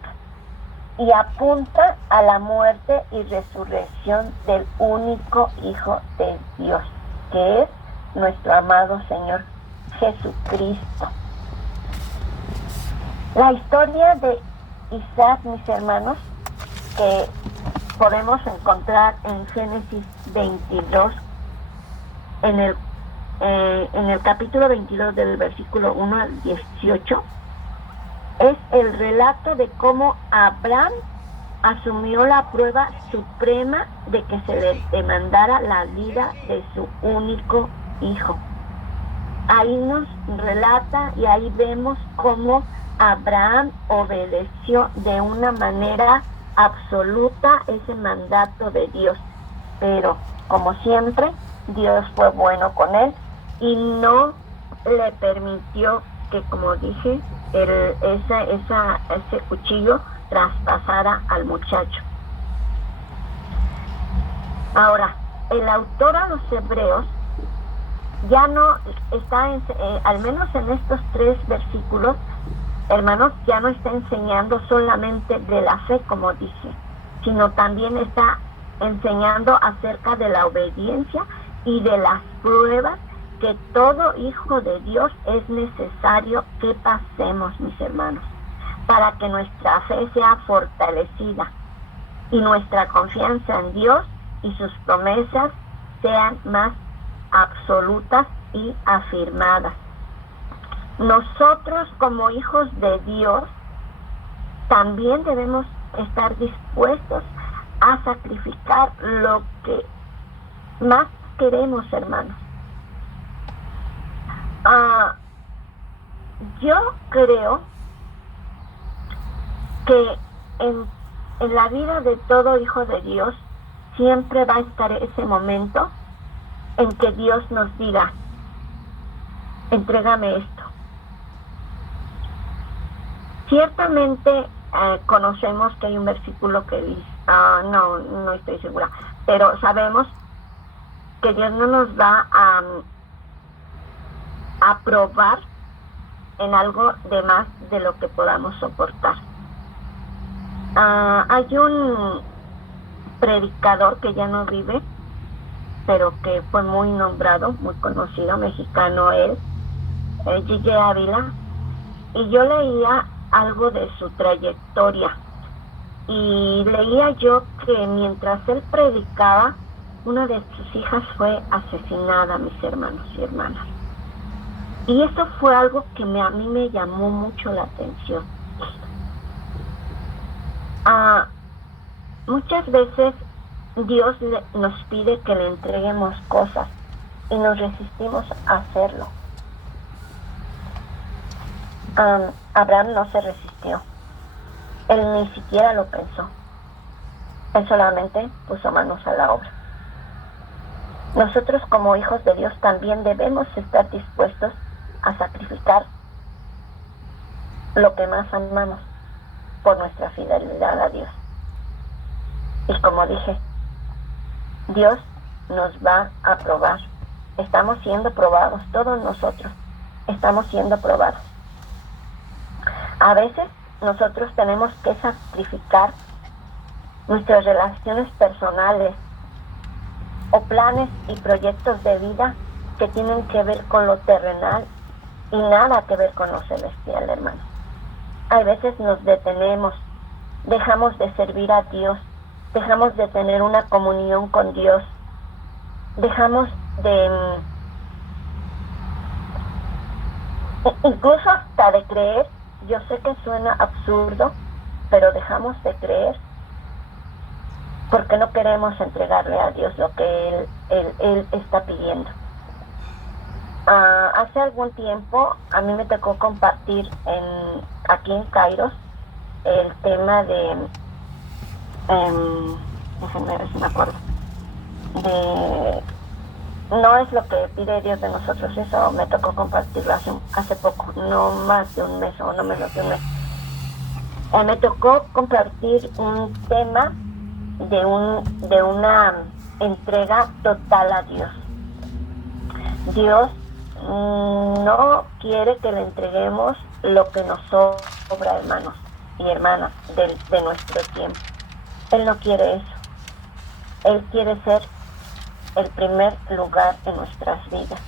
y apunta a la muerte y resurrección del único Hijo de Dios, que es nuestro amado Señor Jesucristo. La historia de Isaac, mis hermanos, que podemos encontrar en Génesis 22, en el capítulo 22 del versículo 1 al 18, es el relato de cómo Abraham asumió la prueba suprema de que se le demandara la vida de su único hijo. Ahí nos relata y ahí vemos cómo Abraham obedeció de una manera absoluta ese mandato de Dios, pero como siempre Dios fue bueno con él y no le permitió que, como dije, ese cuchillo traspasara al muchacho. Ahora, el autor a los Hebreos ya no está, al menos en estos 3 versículos, hermanos, ya no está enseñando solamente de la fe, como dije, sino también está enseñando acerca de la obediencia y de las pruebas que todo hijo de Dios es necesario que pasemos, mis hermanos, para que nuestra fe sea fortalecida y nuestra confianza en Dios y sus promesas sean más absolutas y afirmadas. Nosotros, como hijos de Dios, también debemos estar dispuestos a sacrificar lo que más queremos, hermanos. Yo creo que en la vida de todo hijo de Dios siempre va a estar ese momento en que Dios nos diga, entrégame esto. Ciertamente conocemos que hay un versículo que dice, no estoy segura, pero sabemos que Dios no nos va a probar en algo de más de lo que podamos soportar. Hay un predicador que ya no vive, pero que fue muy nombrado, muy conocido, mexicano él, Gigi Ávila, y yo leía algo de su trayectoria, y leía yo que mientras él predicaba, una de sus hijas fue asesinada, mis hermanos y hermanas. Y eso fue algo que a mí me llamó mucho la atención. Muchas veces Dios nos pide que le entreguemos cosas y nos resistimos a hacerlo. Abraham no se resistió. Él ni siquiera lo pensó. Él solamente puso manos a la obra. Nosotros como hijos de Dios también debemos estar dispuestos a sacrificar lo que más amamos por nuestra fidelidad a Dios. Y como dije, Dios nos va a probar. Estamos siendo probados, todos nosotros estamos siendo probados. A veces nosotros tenemos que sacrificar nuestras relaciones personales o planes y proyectos de vida que tienen que ver con lo terrenal y nada que ver con lo celestial, hermanos. A veces nos detenemos, dejamos de servir a Dios, dejamos de tener una comunión con Dios, dejamos de incluso hasta de creer. Yo sé que suena absurdo, pero dejamos de creer porque no queremos entregarle a Dios lo que Él está pidiendo. Hace algún tiempo a mí me tocó compartir aquí en Kairos el tema de, déjenme ver si me acuerdo, no es lo que pide Dios de nosotros. Eso me tocó compartirlo hace poco, no más de un mes o no menos de un mes. Me tocó compartir un tema de una entrega total a Dios. Dios no quiere que le entreguemos lo que nos sobra, hermanos y hermanas, de nuestro tiempo. Él no quiere eso. Él quiere ser el primer lugar en nuestras vidas.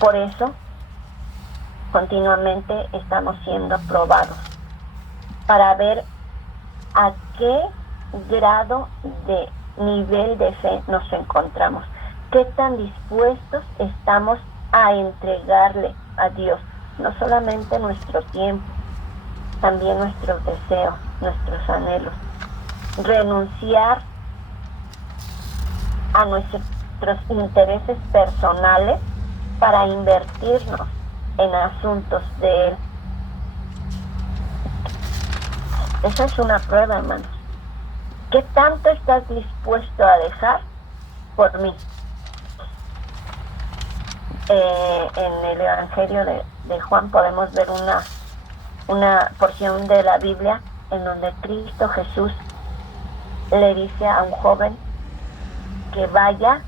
Por eso, continuamente estamos siendo probados para ver a qué grado de nivel de fe nos encontramos, qué tan dispuestos estamos a entregarle a Dios, no solamente nuestro tiempo, también nuestros deseos, nuestros anhelos, renunciar a nuestros intereses personales para invertirnos en asuntos de Él. Esa es una prueba, hermanos. ¿Qué tanto estás dispuesto a dejar por mí? En el Evangelio de Juan podemos ver una porción de la Biblia en donde Cristo Jesús le dice a un joven que vaya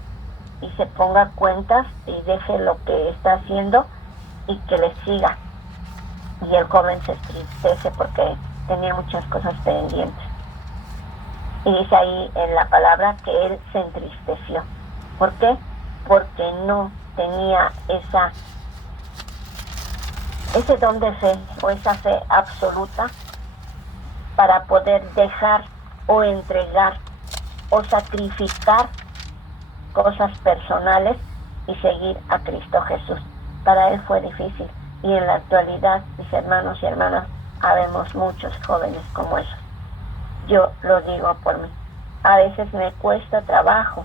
y se ponga cuentas y deje lo que está haciendo y que le siga. Y el joven se entristece porque tenía muchas cosas pendientes. Y dice ahí en la palabra que él se entristeció. ¿Por qué? Porque no tenía ese don de fe o esa fe absoluta para poder dejar o entregar o sacrificar cosas personales y seguir a Cristo Jesús. Para él fue difícil, y en la actualidad, mis hermanos y hermanas, habemos muchos jóvenes como esos. Yo lo digo por mí. A veces me cuesta trabajo,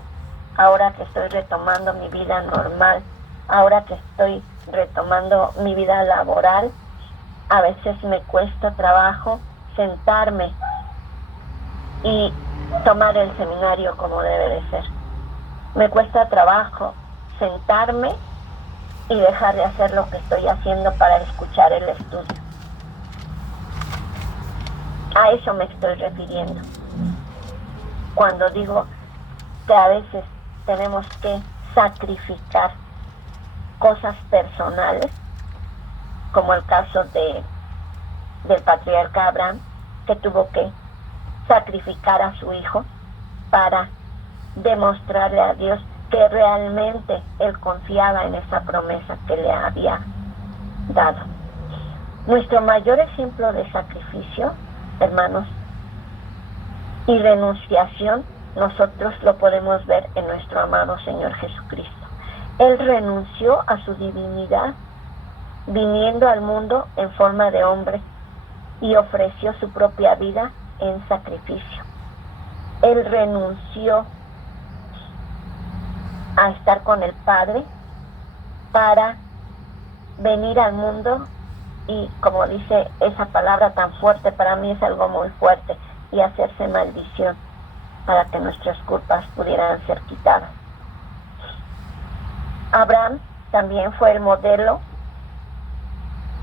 ahora que estoy retomando mi vida normal, ahora que estoy retomando mi vida laboral, a veces me cuesta trabajo sentarme y tomar el seminario como debe de ser. Me cuesta trabajo sentarme y dejar de hacer lo que estoy haciendo para escuchar el estudio. A eso me estoy refiriendo. Cuando digo que a veces tenemos que sacrificar cosas personales, como el caso del patriarca Abraham, que tuvo que sacrificar a su hijo para demostrarle a Dios que realmente él confiaba en esa promesa que le había dado. Nuestro mayor ejemplo de sacrificio, hermanos, y renunciación, nosotros lo podemos ver en nuestro amado Señor Jesucristo. Él renunció a su divinidad viniendo al mundo en forma de hombre, y ofreció su propia vida en sacrificio. Él renunció a estar con el Padre para venir al mundo y, como dice esa palabra tan fuerte, para mí es algo muy fuerte, y hacerse maldición para que nuestras culpas pudieran ser quitadas. Abraham también fue el modelo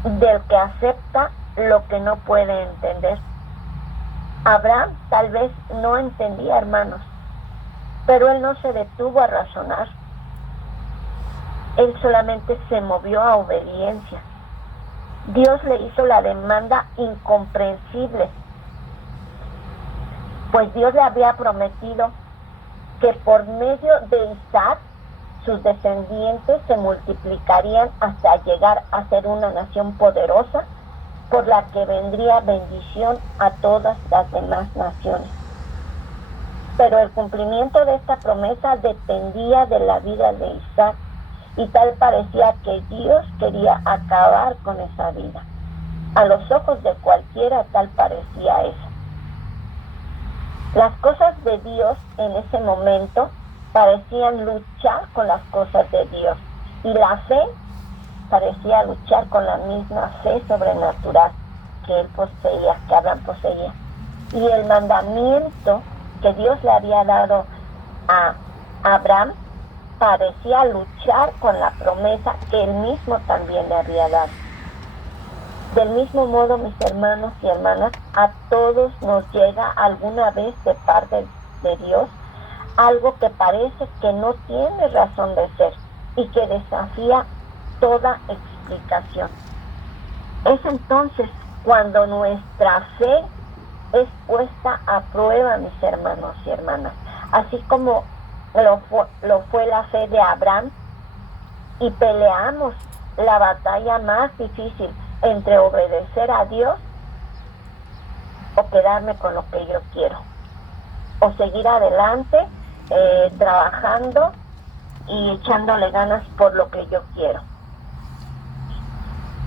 del que acepta lo que no puede entender. Abraham tal vez no entendía, hermanos, pero él no se detuvo a razonar. Él solamente se movió a obediencia. Dios le hizo la demanda incomprensible, pues Dios le había prometido que por medio de Isaac sus descendientes se multiplicarían hasta llegar a ser una nación poderosa, por la que vendría bendición a todas las demás naciones. Pero el cumplimiento de esta promesa dependía de la vida de Isaac, y tal parecía que Dios quería acabar con esa vida. A los ojos de cualquiera tal parecía eso. Las cosas de Dios en ese momento parecían luchar con las cosas de Dios, y la fe parecía luchar con la misma fe sobrenatural que él poseía, que Abraham poseía. Y el mandamiento que Dios le había dado a Abraham parecía luchar con la promesa que él mismo también le había dado. Del mismo modo, mis hermanos y hermanas, a todos nos llega alguna vez de parte de Dios algo que parece que no tiene razón de ser y que desafía toda explicación. Es entonces cuando nuestra fe es puesta a prueba, mis hermanos y hermanas, así como lo fue la fe de Abraham, y peleamos la batalla más difícil entre obedecer a Dios o quedarme con lo que yo quiero, o seguir adelante trabajando y echándole ganas por lo que yo quiero.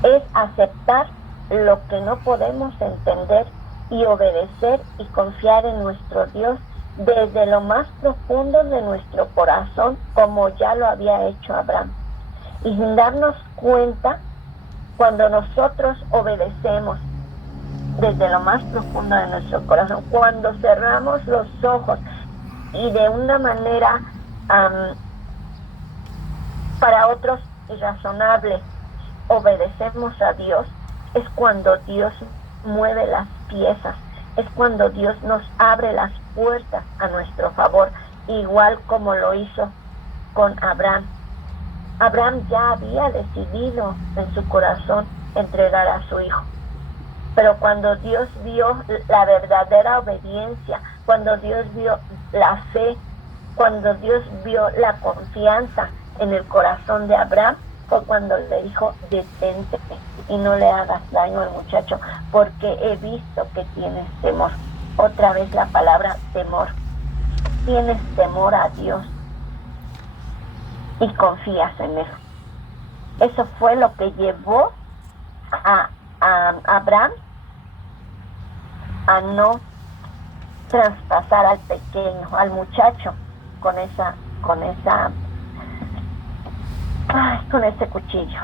Es aceptar lo que no podemos entender y obedecer y confiar en nuestro Dios desde lo más profundo de nuestro corazón, como ya lo había hecho Abraham. Y sin darnos cuenta, cuando nosotros obedecemos desde lo más profundo de nuestro corazón, cuando cerramos los ojos y de una manera para otros irrazonable obedecemos a Dios, es cuando Dios mueve las piezas, es cuando Dios nos abre las puertas a nuestro favor, igual como lo hizo con Abraham. Abraham ya había decidido en su corazón entregar a su hijo, pero cuando Dios vio la verdadera obediencia, cuando Dios vio la fe, cuando Dios vio la confianza en el corazón de Abraham, fue cuando le dijo: detente y no le hagas daño al muchacho, porque he visto que tienes temor. Otra vez la palabra temor. Tienes temor a Dios y confías en Él. Eso fue lo que llevó a Abraham a no traspasar al pequeño, al muchacho, con ese cuchillo.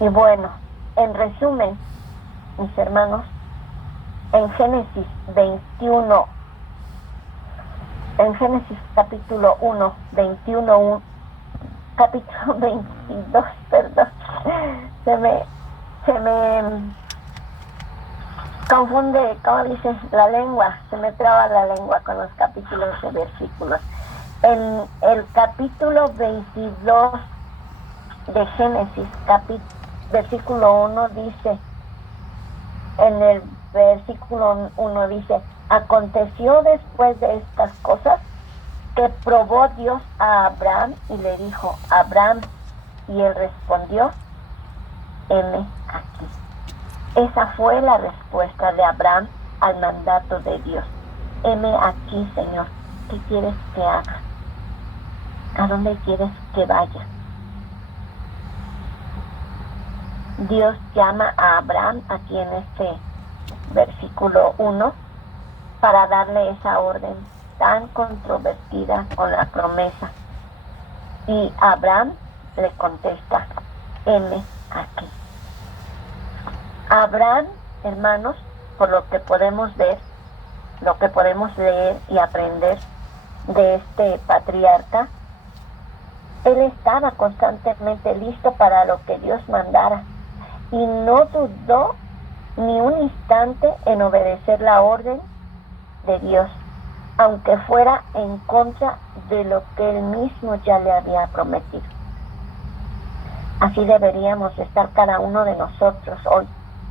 Y bueno, en resumen, mis hermanos, en Génesis capítulo 1, 21, capítulo 22, perdón, se me confunde, como dice la lengua, se me traba la lengua con los capítulos de versículos. En el capítulo 22 de Génesis, versículo 1 dice, en el versículo 1 dice: aconteció después de estas cosas que probó Dios a Abraham y le dijo: Abraham, y él respondió: heme aquí. Esa fue la respuesta de Abraham al mandato de Dios: heme aquí, Señor, ¿qué quieres que haga? ¿A dónde quieres que vaya? Dios llama a Abraham aquí en este versículo 1 para darle esa orden tan controvertida con la promesa. Y Abraham le contesta, heme aquí. Abraham, hermanos, por lo que podemos ver, lo que podemos leer y aprender de este patriarca, él estaba constantemente listo para lo que Dios mandara y no dudó ni un instante en obedecer la orden de Dios, aunque fuera en contra de lo que él mismo ya le había prometido. Así deberíamos estar cada uno de nosotros hoy,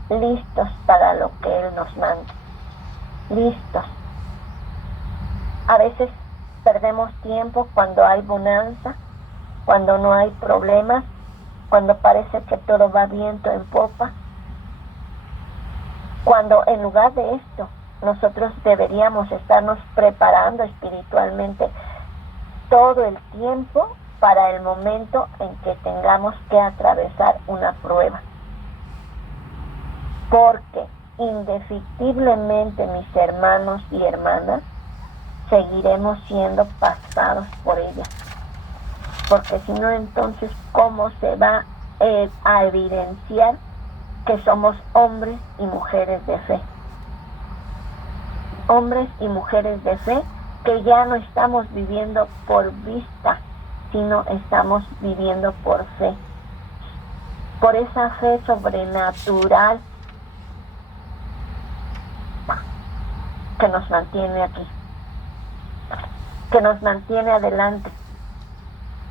listos para lo que él nos manda. Listos. A veces perdemos tiempo cuando hay bonanza, cuando no hay problemas, cuando parece que todo va viento en popa. Cuando en lugar de esto, nosotros deberíamos estarnos preparando espiritualmente todo el tiempo para el momento en que tengamos que atravesar una prueba. Porque indefectiblemente, mis hermanos y hermanas, seguiremos siendo pasados por ella. Porque si no, entonces, ¿cómo se va a evidenciar que somos hombres y mujeres de fe? Hombres y mujeres de fe que ya no estamos viviendo por vista, sino estamos viviendo por fe. Por esa fe sobrenatural que nos mantiene aquí, que nos mantiene adelante,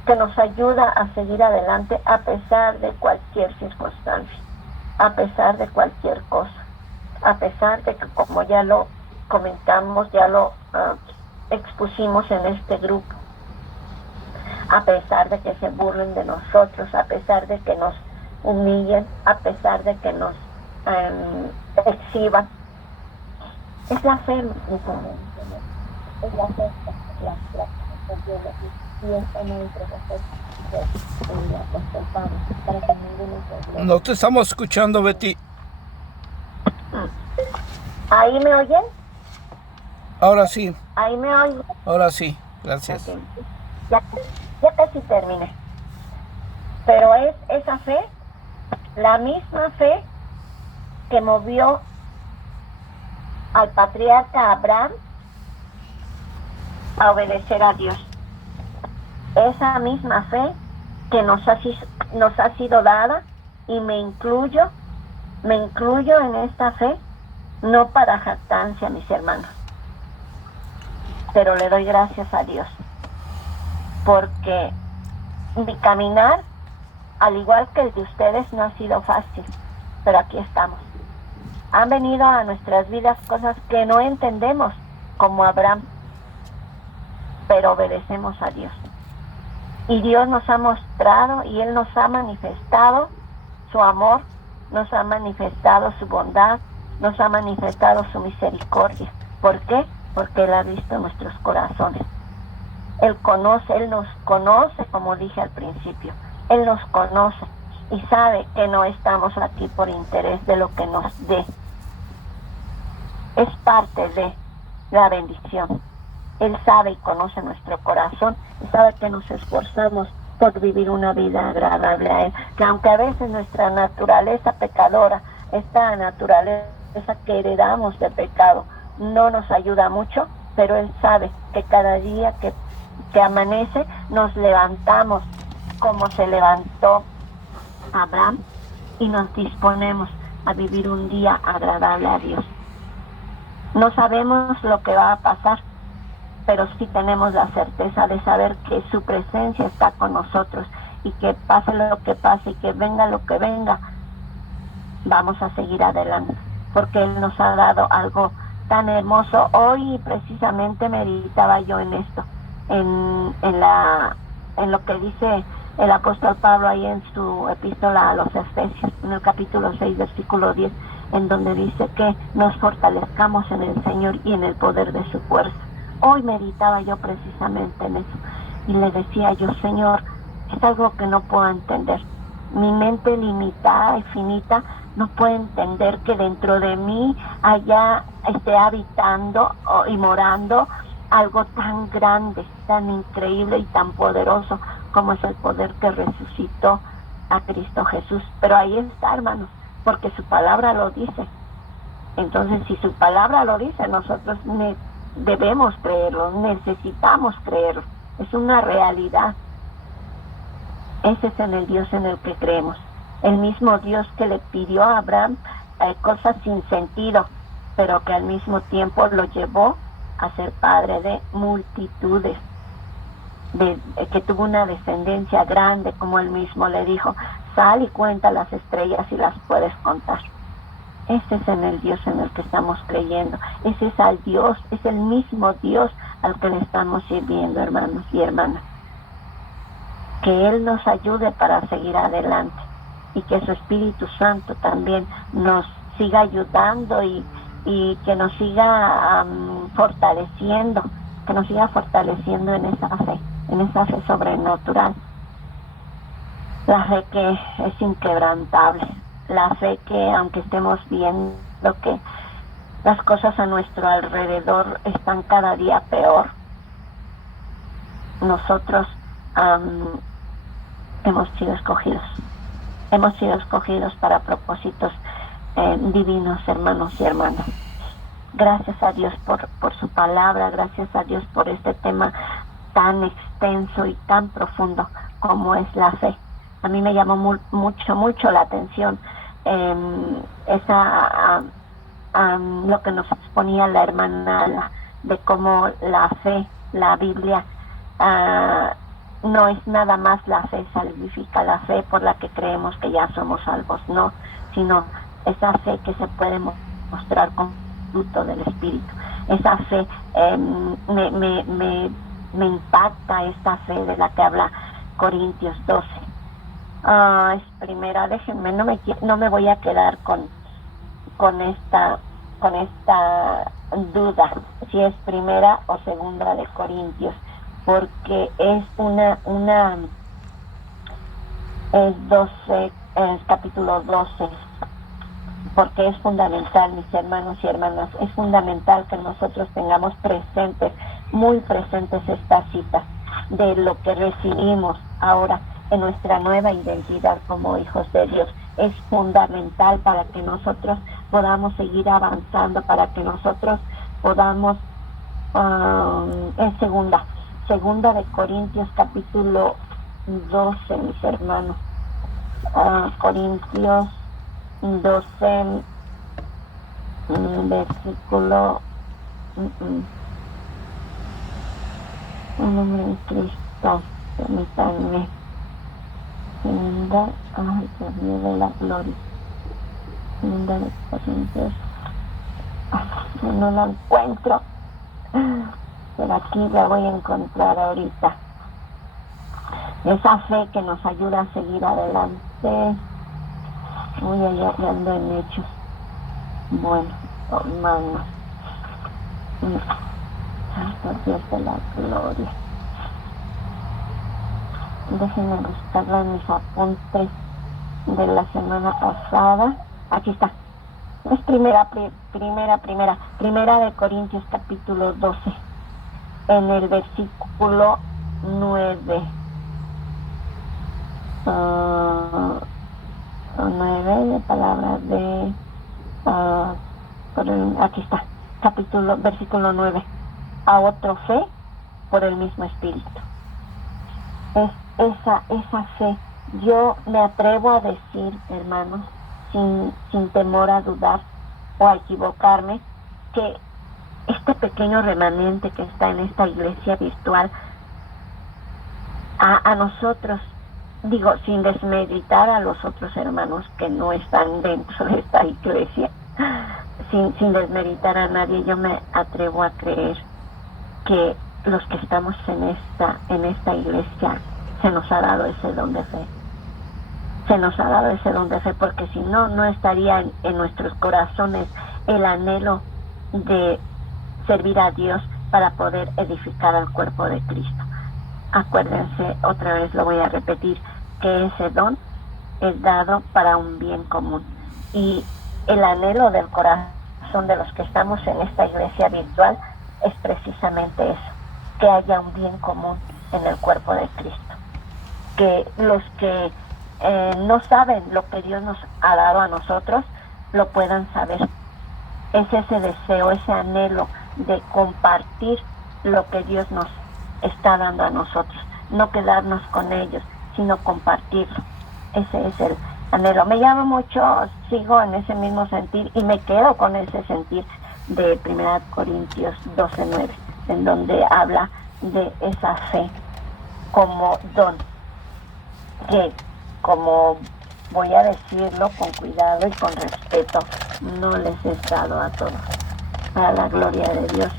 que nos ayuda a seguir adelante a pesar de cualquier circunstancia, a pesar de cualquier cosa, a pesar de que, como ya lo comentamos, ya lo expusimos en este grupo, a pesar de que se burlen de nosotros, a pesar de que nos humillen, a pesar de que nos exhiban. Es la fe, mis amigos, es la fe, No te estamos escuchando, Betty. ¿Ahí me oyen? Ahora sí. ¿Ahí me oyen? Ahora sí, gracias. Okay. Ya casi terminé. Pero es esa fe, la misma fe que movió al patriarca Abraham a obedecer a Dios. Esa misma fe que nos ha sido dada, y me incluyo en esta fe, no para jactancia, mis hermanos, pero le doy gracias a Dios, porque mi caminar, al igual que el de ustedes, no ha sido fácil, pero aquí estamos. Han venido a nuestras vidas cosas que no entendemos, como Abraham, pero obedecemos a Dios. Y Dios nos ha mostrado y Él nos ha manifestado su amor, nos ha manifestado su bondad, nos ha manifestado su misericordia. ¿Por qué? Porque Él ha visto nuestros corazones. Él nos conoce, como dije al principio. Él nos conoce y sabe que no estamos aquí por interés de lo que nos dé. Es parte de la bendición. Él sabe y conoce nuestro corazón y sabe que nos esforzamos por vivir una vida agradable a Él. Que aunque a veces nuestra naturaleza pecadora, esta naturaleza que heredamos de pecado, no nos ayuda mucho, pero Él sabe que cada día que amanece nos levantamos como se levantó Abraham y nos disponemos a vivir un día agradable a Dios. No sabemos lo que va a pasar, pero sí tenemos la certeza de saber que su presencia está con nosotros y que pase lo que pase y que venga lo que venga, vamos a seguir adelante, porque Él nos ha dado algo tan hermoso. Hoy precisamente meditaba yo en esto, en lo que dice el apóstol Pablo ahí en su epístola a los Efesios, en el capítulo 6, versículo 10, en donde dice que nos fortalezcamos en el Señor y en el poder de su fuerza. Hoy meditaba yo precisamente en eso y le decía yo, Señor, es algo que no puedo entender. Mi mente limitada y finita no puede entender que dentro de mí allá esté habitando y morando algo tan grande, tan increíble y tan poderoso como es el poder que resucitó a Cristo Jesús. Pero ahí está, hermanos, porque su palabra lo dice. Entonces, si su palabra lo dice, nosotros debemos creerlo, necesitamos creerlo. Es una realidad. Ese es en el Dios en el que creemos. El mismo Dios que le pidió a Abraham cosas sin sentido, pero que al mismo tiempo lo llevó a ser padre de multitudes, que tuvo una descendencia grande, como él mismo le dijo, sal y cuenta las estrellas y las puedes contar. Ese es en el Dios en el que estamos creyendo. Ese es al Dios, es el mismo Dios al que le estamos sirviendo, hermanos y hermanas. Que Él nos ayude para seguir adelante y que su Espíritu Santo también nos siga ayudando y que nos siga fortaleciendo, en esa fe sobrenatural. La fe que es inquebrantable, la fe que aunque estemos viendo que las cosas a nuestro alrededor están cada día peor, nosotros hemos sido escogidos para propósitos divinos, hermanos y hermanas. Gracias a Dios por su palabra, gracias a Dios por este tema tan extenso y tan profundo como es la fe. A mí me llamó mucho la atención lo que nos exponía la hermana de cómo la fe, la Biblia, no es nada más la fe salvífica, la fe por la que creemos que ya somos salvos, no, sino esa fe que se puede mostrar con fruto del Espíritu. Esa fe me impacta, esta fe de la que habla Corintios 12. Es primera, déjenme, no me voy a quedar con esta duda si es primera o segunda de Corintios, porque es es 12, es capítulo 12, porque es fundamental, mis hermanos y hermanas, es fundamental que nosotros tengamos muy presentes esta cita de lo que recibimos ahora en nuestra nueva identidad como hijos de Dios. Es fundamental para que nosotros podamos seguir avanzando, para que nosotros podamos, en segunda de Corintios capítulo 12, mis hermanos, Corintios 12, versículo, en nombre de Cristo, permítanme, ay, Dios mío de la gloria, segunda de Corintios, no la encuentro, pero aquí la voy a encontrar ahorita. Esa fe que nos ayuda a seguir adelante. Uy, allá ando en Hechos. Bueno, hermanos. Ay, Dios de la gloria. Déjenme buscarla en mis apuntes de la semana pasada. Aquí está. Es primera de Corintios capítulo 12. En el versículo 9. 9 de palabras de aquí está, versículo 9. A otro fe por el mismo Espíritu. Es esa fe. Yo me atrevo a decir, hermanos, sin temor a dudar o a equivocarme, que este pequeño remanente que está en esta iglesia virtual, a nosotros, digo, sin desmeritar a los otros hermanos que no están dentro de esta iglesia, sin desmeritar a nadie, yo me atrevo a creer que los que estamos en esta iglesia se nos ha dado ese don de fe. Se nos ha dado ese don de fe, porque si no estaría en nuestros corazones el anhelo de servir a Dios para poder edificar al cuerpo de Cristo. Acuérdense, otra vez lo voy a repetir, que ese don es dado para un bien común. Y el anhelo del corazón de los que estamos en esta iglesia virtual es precisamente eso, que haya un bien común en el cuerpo de Cristo. Que los que no saben lo que Dios nos ha dado a nosotros, lo puedan saber. Es ese deseo, ese anhelo de compartir lo que Dios nos está dando a nosotros. No quedarnos con ellos, sino compartirlo. Ese es el anhelo. Me llama mucho, sigo en ese mismo sentir y me quedo con ese sentir de 1 Corintios 12:9, en donde habla de esa fe como don, que, como voy a decirlo con cuidado y con respeto, no les es dado a todos. Para la gloria de Dios,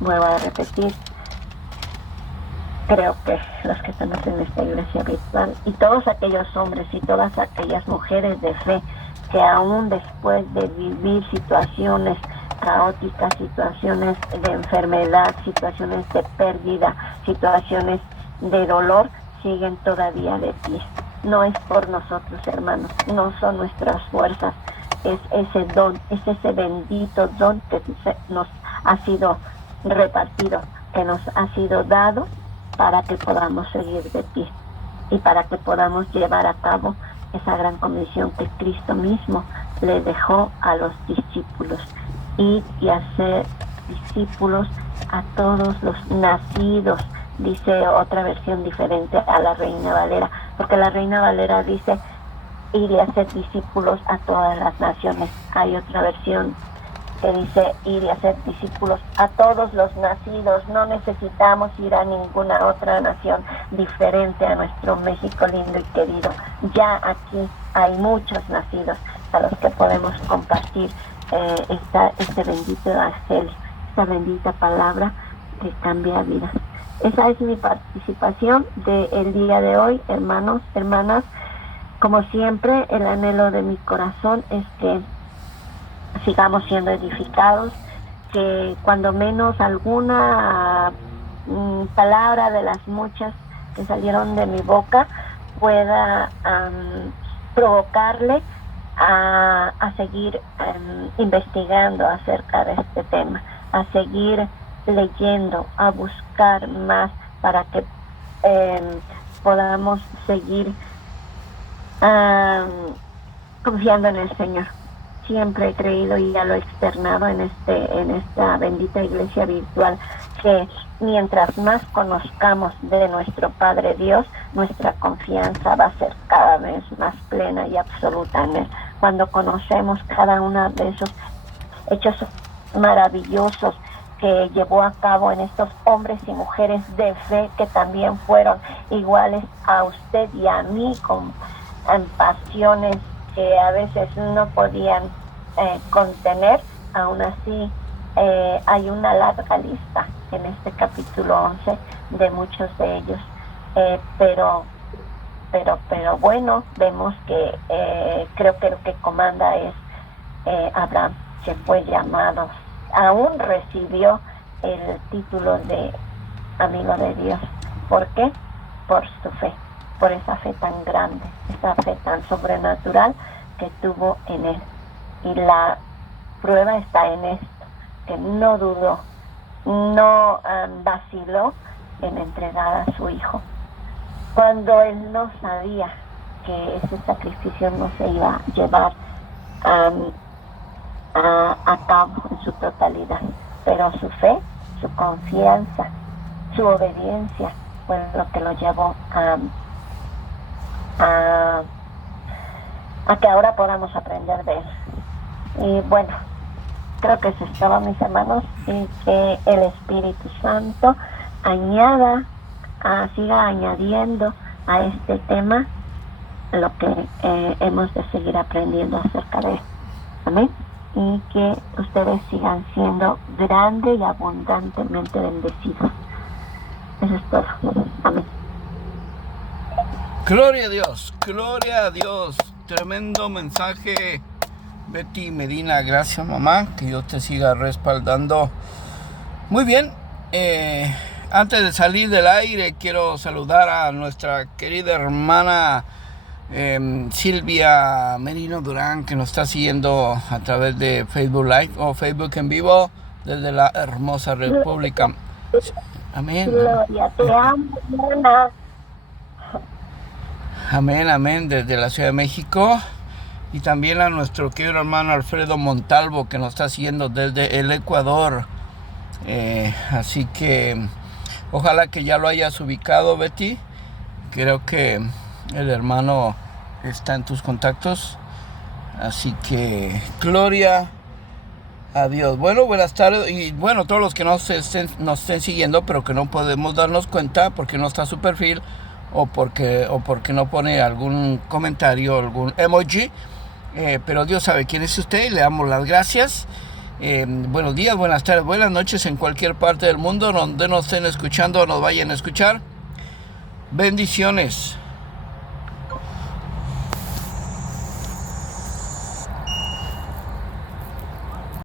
vuelvo a repetir, creo que los que estamos en esta iglesia virtual y todos aquellos hombres y todas aquellas mujeres de fe que aún después de vivir situaciones caóticas, situaciones de enfermedad, situaciones de pérdida, situaciones de dolor, siguen todavía de pie. No es por nosotros, hermanos, no son nuestras fuerzas, es ese don, es ese bendito don que nos ha sido repartido, que nos ha sido dado para que podamos seguir de pie y para que podamos llevar a cabo esa gran comisión que Cristo mismo le dejó a los discípulos, ir y hacer discípulos a todos los nacidos. Dice otra versión diferente a la Reina Valera, porque la Reina Valera dice ir y hacer discípulos a todas las naciones. Hay otra versión que dice ir y hacer discípulos a todos los nacidos. No necesitamos ir a ninguna otra nación diferente a nuestro México lindo y querido. Ya aquí hay muchos nacidos a los que podemos compartir este bendito evangelio, esta bendita palabra que cambia vidas. Esa es mi participación del día de hoy, hermanos, hermanas. Como siempre, el anhelo de mi corazón es que sigamos siendo edificados, que cuando menos alguna palabra de las muchas que salieron de mi boca pueda provocarle a seguir investigando acerca de este tema, a seguir leyendo, a buscar más para que podamos seguir confiando en el Señor. Siempre he creído y ya lo he externado en esta bendita iglesia virtual, que mientras más conozcamos de nuestro Padre Dios, nuestra confianza va a ser cada vez más plena y absoluta en Él. Cuando conocemos cada uno de esos hechos maravillosos que llevó a cabo en estos hombres y mujeres de fe, que también fueron iguales a usted y a mí, con pasiones que a veces no podían contener, aún así hay una larga lista en este capítulo 11 de muchos de ellos, pero bueno, vemos que creo que lo que comanda es Abraham, que fue llamado, aún recibió el título de amigo de Dios. ¿Por qué? Por su fe, por esa fe tan grande, esa fe tan sobrenatural que tuvo en él. Y la prueba está en esto, que no dudó, no vaciló en entregar a su hijo, cuando él no sabía que ese sacrificio no se iba a llevar a cabo en su totalidad, pero su fe, su confianza, su obediencia fue lo que lo llevó a que ahora podamos aprender de él. Y bueno, creo que eso es todo, mis hermanos, y que el Espíritu Santo siga añadiendo a este tema lo que hemos de seguir aprendiendo acerca de él. Amén. Y que ustedes sigan siendo grande y abundantemente bendecidos. Eso es todo. Amén. Gloria a Dios, gloria a Dios. Tremendo mensaje, Betty Medina. Gracias, mamá. Que Dios te siga respaldando. Muy bien. Antes de salir del aire, quiero saludar a nuestra querida hermana Silvia Merino Durán, que nos está siguiendo a través de Facebook Live o Facebook en vivo desde la hermosa República. Amén. Gloria, te amo, hermana. Amén, amén, desde la Ciudad de México. Y también a nuestro querido hermano Alfredo Montalvo, que nos está siguiendo desde el Ecuador. Así que ojalá que ya lo hayas ubicado, Betty. Creo que el hermano está en tus contactos. Así que gloria a Dios. Bueno, buenas tardes. Y bueno, todos los que nos estén siguiendo, pero que no podemos darnos cuenta porque no está su perfil o porque no pone algún comentario, algún emoji. Pero Dios sabe quién es usted y le damos las gracias. Buenos días, buenas tardes, buenas noches en cualquier parte del mundo donde nos estén escuchando o nos vayan a escuchar. Bendiciones.